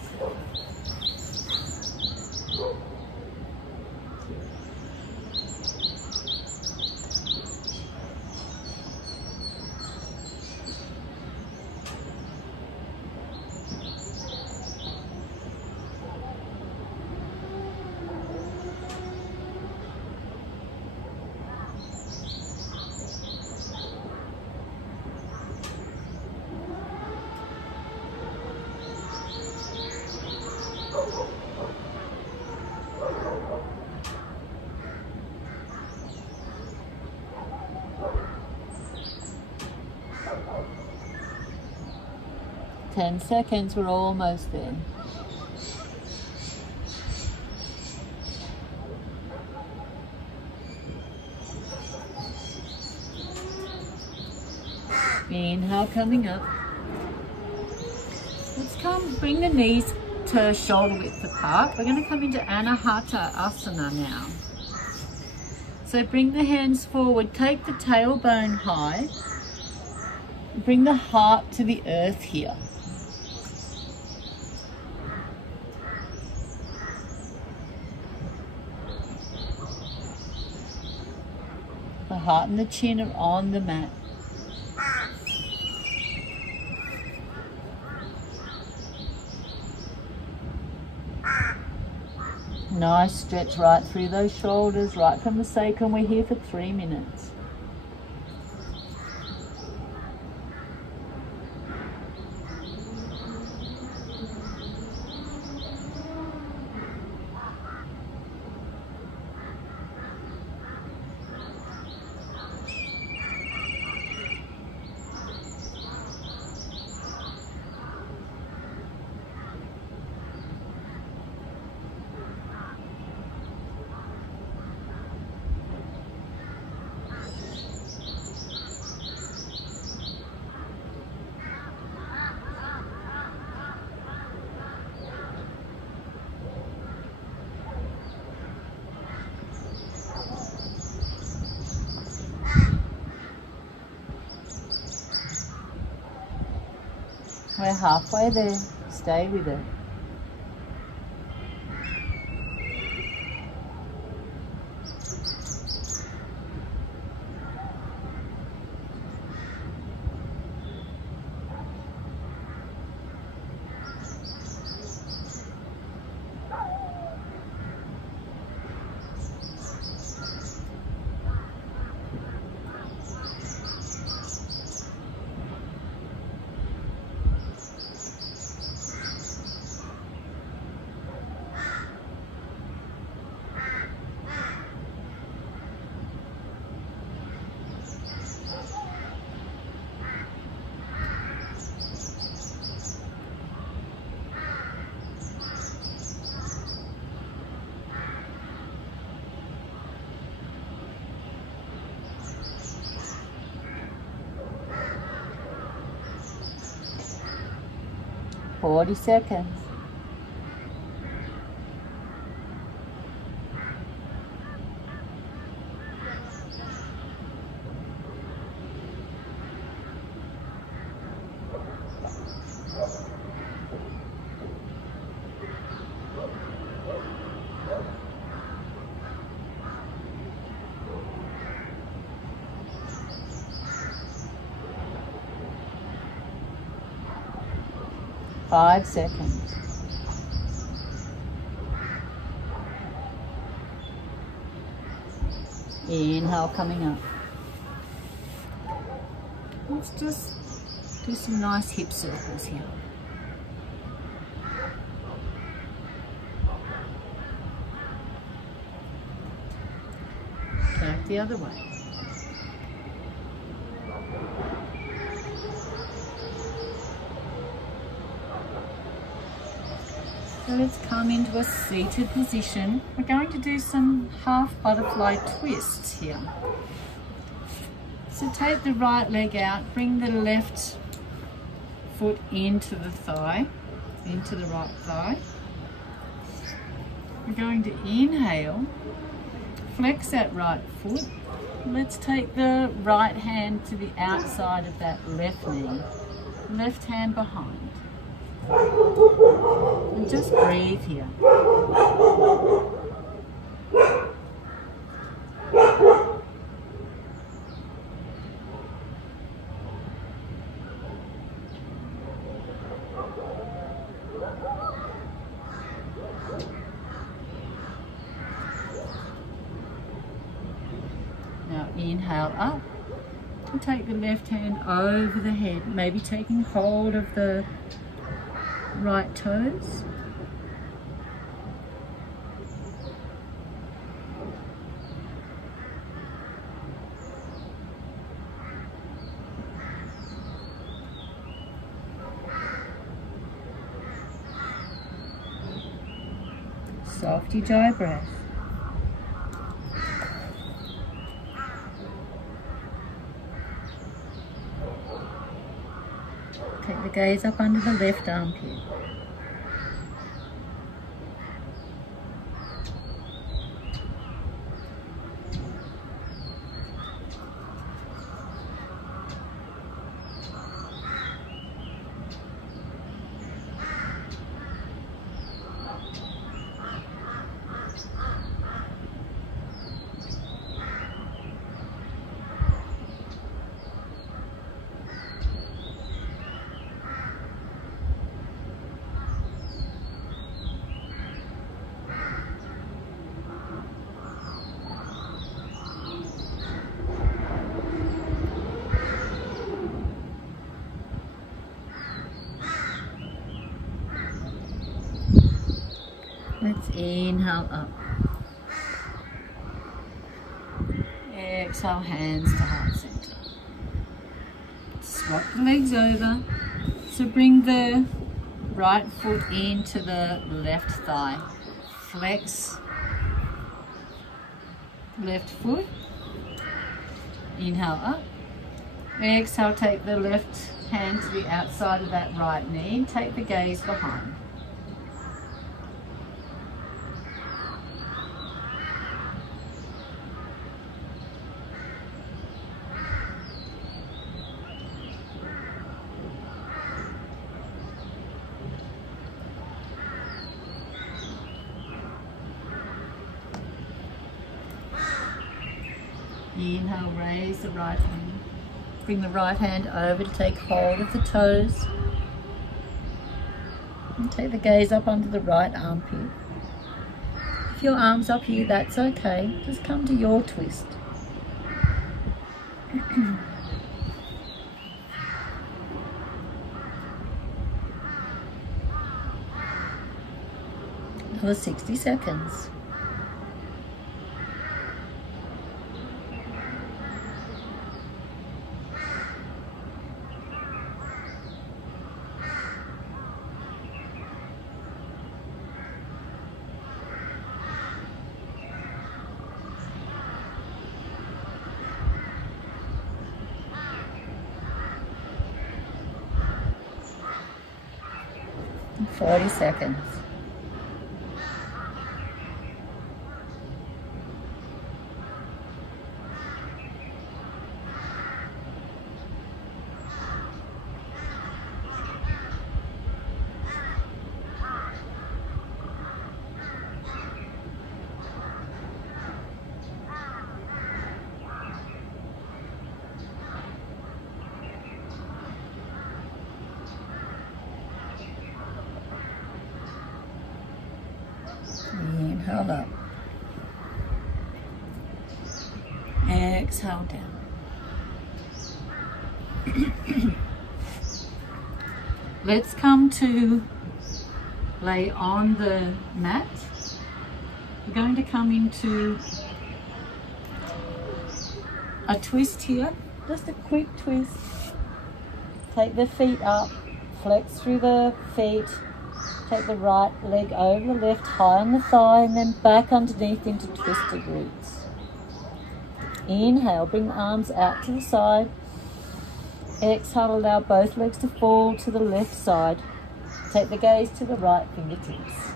Ten seconds, we're almost there. Inhale, coming up. Let's bring the knees to shoulder width apart. We're going to come into Anahata Asana now. So bring the hands forward, take the tailbone high, bring the heart to the earth here. The heart and the chin are on the mat. Nice stretch right through those shoulders, right from the sacrum. We're here for 3 minutes. We're halfway there. Stay with it. 40 seconds. Five seconds. Inhale, coming up. Let's just do some nice hip circles here. Back the other way. So let's come into a seated position. We're going to do some half butterfly twists here. So take the right leg out, bring the left foot into the thigh, into the right thigh. We're going to inhale, flex that right foot. Let's take the right hand to the outside of that left knee, left hand behind. And just breathe here. Now inhale up and take the left hand over the head, maybe taking hold of the right toes. Soft ujjayi breath. Take the gaze up under the left armpit. Let's inhale up. Exhale, hands to heart center. Swap the legs over. So bring the right foot into the left thigh. Flex left foot. Inhale up. Exhale, take the left hand to the outside of that right knee. Take the gaze behind. Inhale, raise the right hand. Bring the right hand over to take hold of the toes. And take the gaze up under the right armpit. If your arm's up here, that's okay. Just come to your twist. Another 60 seconds. 40 seconds. Inhale up. Exhale down. Let's come to lay on the mat. We're going to come into a twist here, just a quick twist. Take the feet up, flex through the feet. Take the right leg over the left, high on the thigh, and then back underneath into twisted roots. Inhale, bring the arms out to the side. Exhale, allow both legs to fall to the left side. Take the gaze to the right fingertips.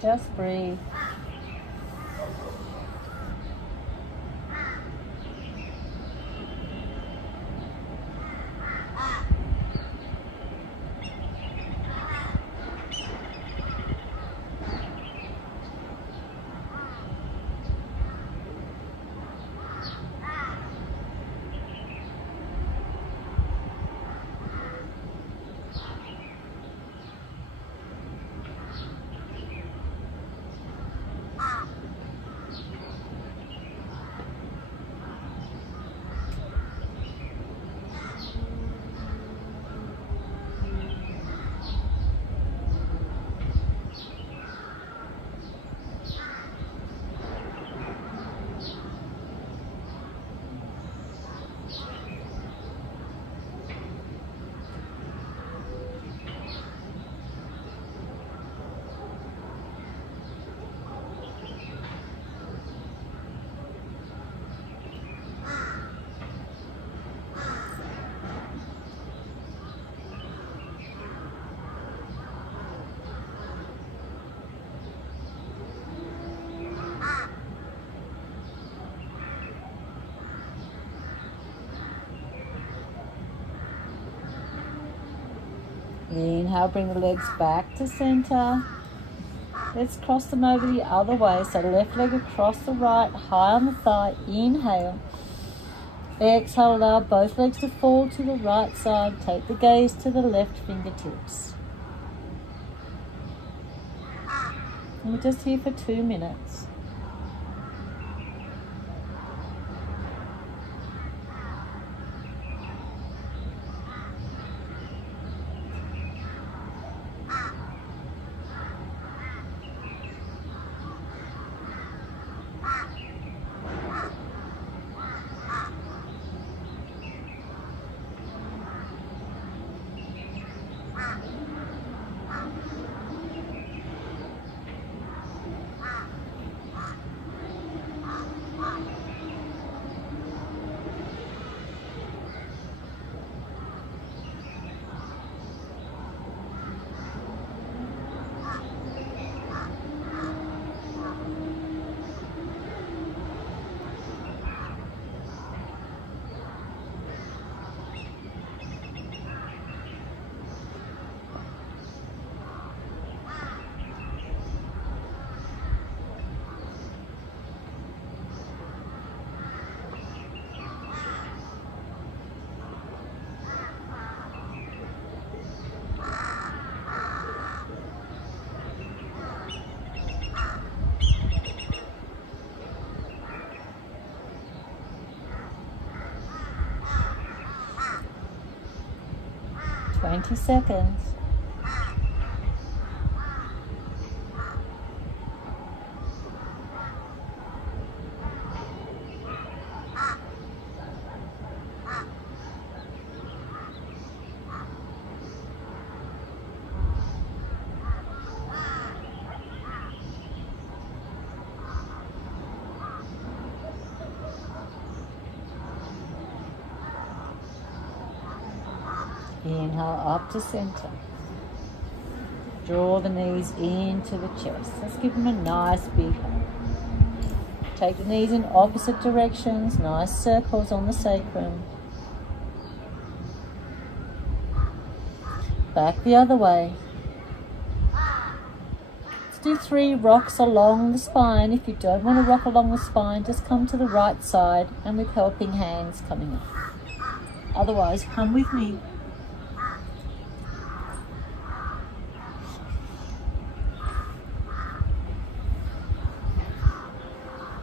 Just breathe. Inhale, bring the legs back to center. Let's cross them over the other way. So left leg across the right, high on the thigh. Inhale. Exhale, allow both legs to fall to the right side. Take the gaze to the left fingertips. And we're just here for 2 minutes. 20 seconds. Inhale up to center. Draw the knees into the chest. Let's give them a nice big hug. Take the knees in opposite directions, nice circles on the sacrum. Back the other way. Let's do 3 rocks along the spine. If you don't want to rock along the spine, just come to the right side and with helping hands coming up. Otherwise, come with me.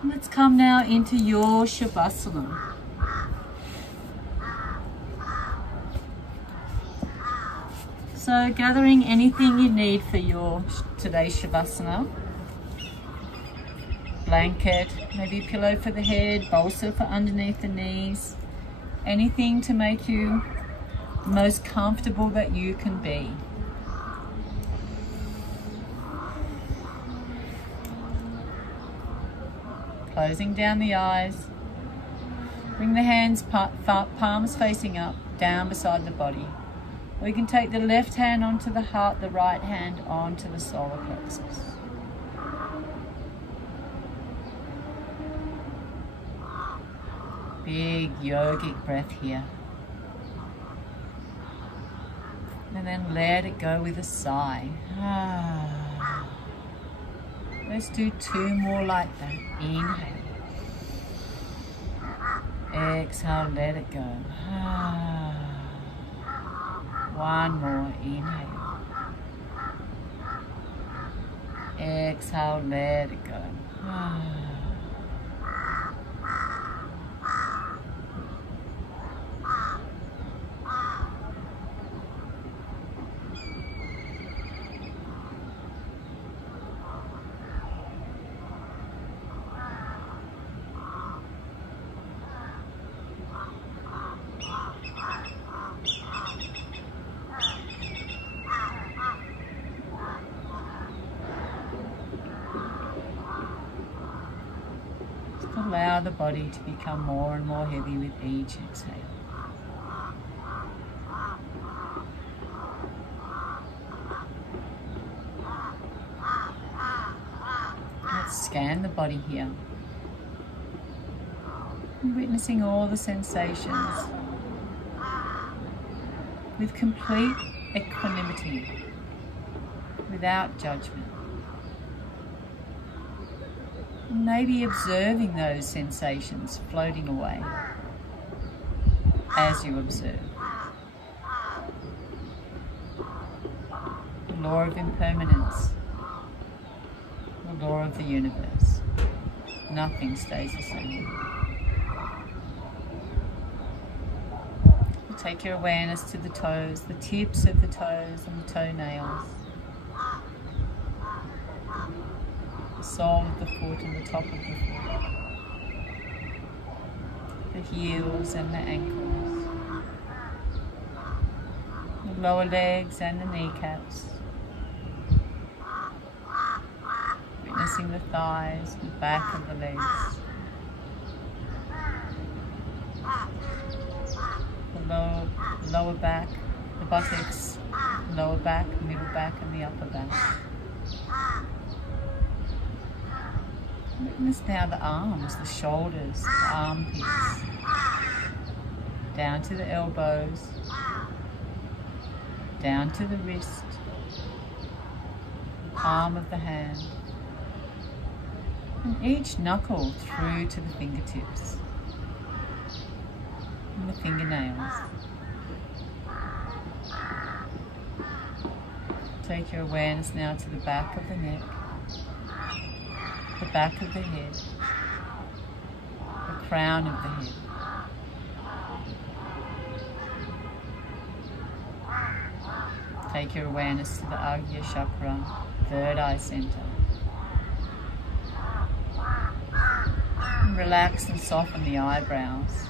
Let's come now into your Shavasana. So gathering anything you need for your today's Shavasana. Blanket, maybe a pillow for the head, bolster for underneath the knees. Anything to make you the most comfortable that you can be. Closing down the eyes. Bring the hands, palms facing up, down beside the body. Or you can take the left hand onto the heart, the right hand onto the solar plexus. Big yogic breath here. And then let it go with a sigh. Let's do 2 more like that. Inhale. Exhale, let it go. 1 more. Inhale. Exhale, let it go. Allow the body to become more and more heavy with each exhale. Let's scan the body here. Witnessing all the sensations with complete equanimity, without judgment. Maybe observing those sensations floating away as you observe. The law of impermanence, the law of the universe. Nothing stays the same. Take your awareness to the toes, the tips of the toes and the toenails. Sole of the foot and the top of the foot, the heels and the ankles, the lower legs and the kneecaps, witnessing the thighs, the back of the legs, the lower back, the buttocks, lower back, middle back and the upper back. Witness now the arms, the shoulders, the armpits, down to the elbows, down to the wrist, the palm of the hand, and each knuckle through to the fingertips and the fingernails. Take your awareness now to the back of the neck, the back of the head, the crown of the head, Take your awareness to the Agya chakra, third eye center. And relax and soften the eyebrows,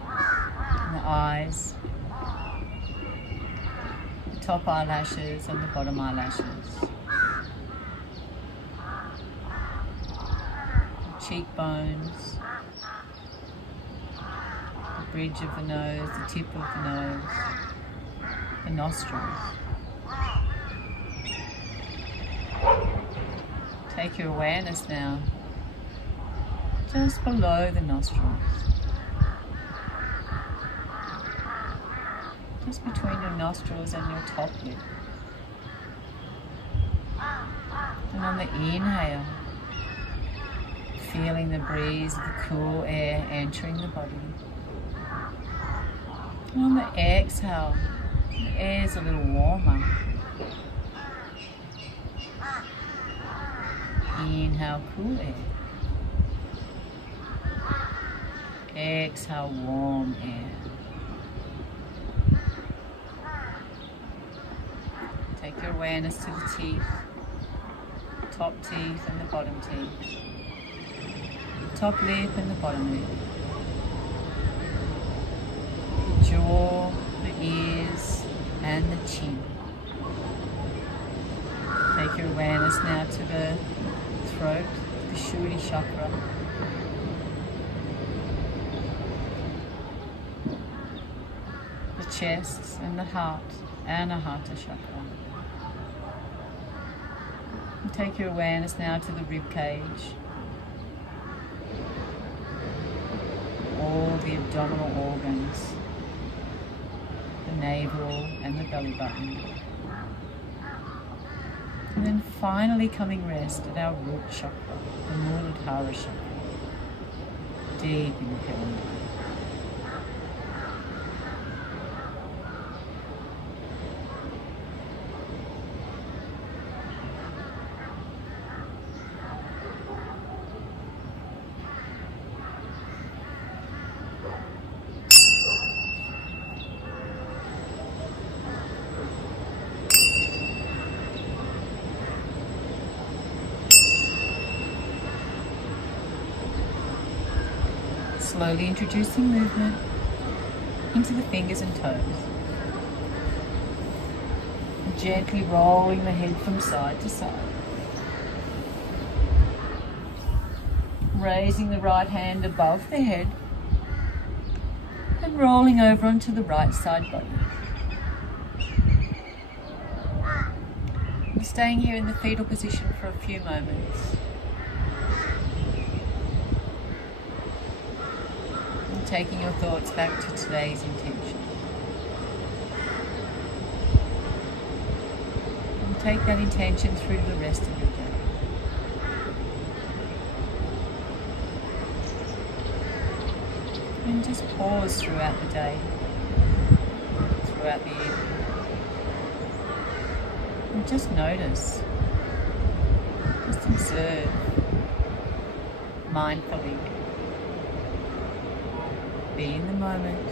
and the eyes, the top eyelashes and the bottom eyelashes, the cheekbones, the bridge of the nose, the tip of the nose, the nostrils. Take your awareness now just below the nostrils, just between your nostrils and your top lip. And on the inhale, feeling the breeze of the cool air entering the body. And on the exhale, the air is a little warmer. Inhale, cool air. Exhale, warm air. Take your awareness to the teeth, top teeth and the bottom teeth, the top lip and the bottom lip, the jaw, the ears and the chin. Take your awareness now to the throat, the SHRI chakra, the chest and the heart, Anahata chakra. And take your awareness now to the rib cage, all the abdominal organs, the navel and the belly button. And then finally coming rest at our root chakra, the Muladhara chakra, deep in the perineum. Slowly introducing movement into the fingers and toes. And gently rolling the head from side to side. Raising the right hand above the head and rolling over onto the right side body. And staying here in the fetal position for a few moments. Taking your thoughts back to today's intention. And take that intention through to the rest of your day. And just pause throughout the day, throughout the evening. And just notice, just observe mindfully. Be in the moment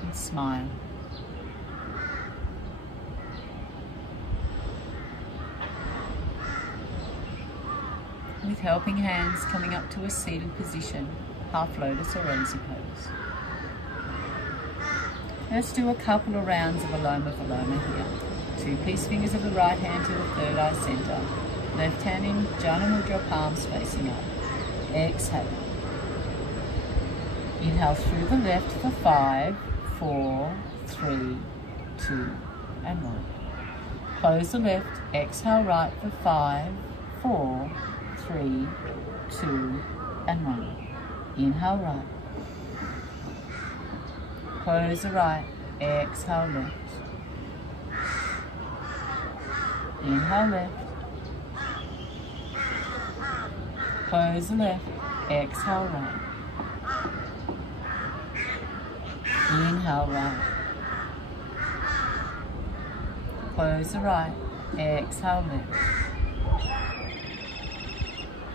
and smile. With helping hands coming up to a seated position, half lotus or easy pose. Let's do a couple of rounds of Aloma Viloma here. 2 peace fingers of the right hand to the third eye center. Left hand in Jana Mudra, palms facing up. Exhale. Inhale through the left for 5, 4, 3, 2, and 1. Close the left, exhale right for 5, 4, 3, 2, and 1. Inhale right. Close the right, exhale left. Inhale left. Close the left, exhale right. Inhale right. Close the right. Exhale left.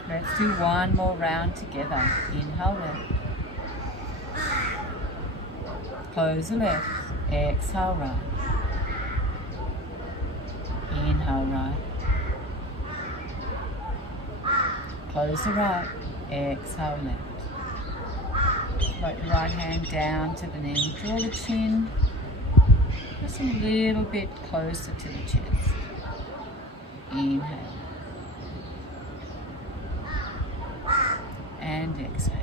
Let's do one more round together. Inhale left. Close the left. Exhale right. Inhale right. Close the right. Exhale left. Float the right hand down to the knee. Draw the chin just a little bit closer to the chest. Inhale. And exhale.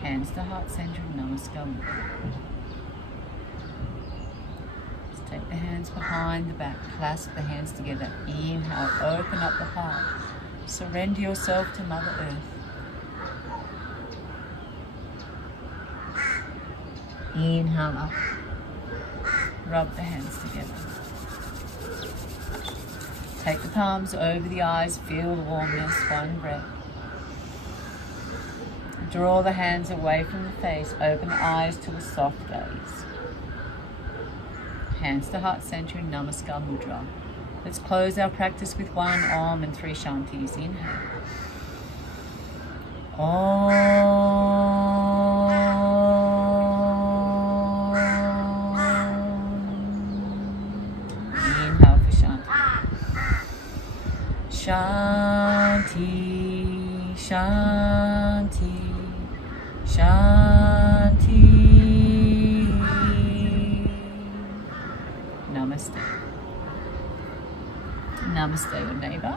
Hands to heart center, Namaste. Just take the hands behind the back, clasp the hands together. Inhale, open up the heart. Surrender yourself to Mother Earth. Inhale up. Rub the hands together. Take the palms over the eyes, feel the warmness, one breath. Draw the hands away from the face, open the eyes to a soft gaze. Hands to heart center in Namaskar Mudra. Let's close our practice with one Om and 3 Shantis. Inhale. Om. Inhale for Shanti. Shanti, Shanti, Shanti. Namaste. Namaste, your neighbor.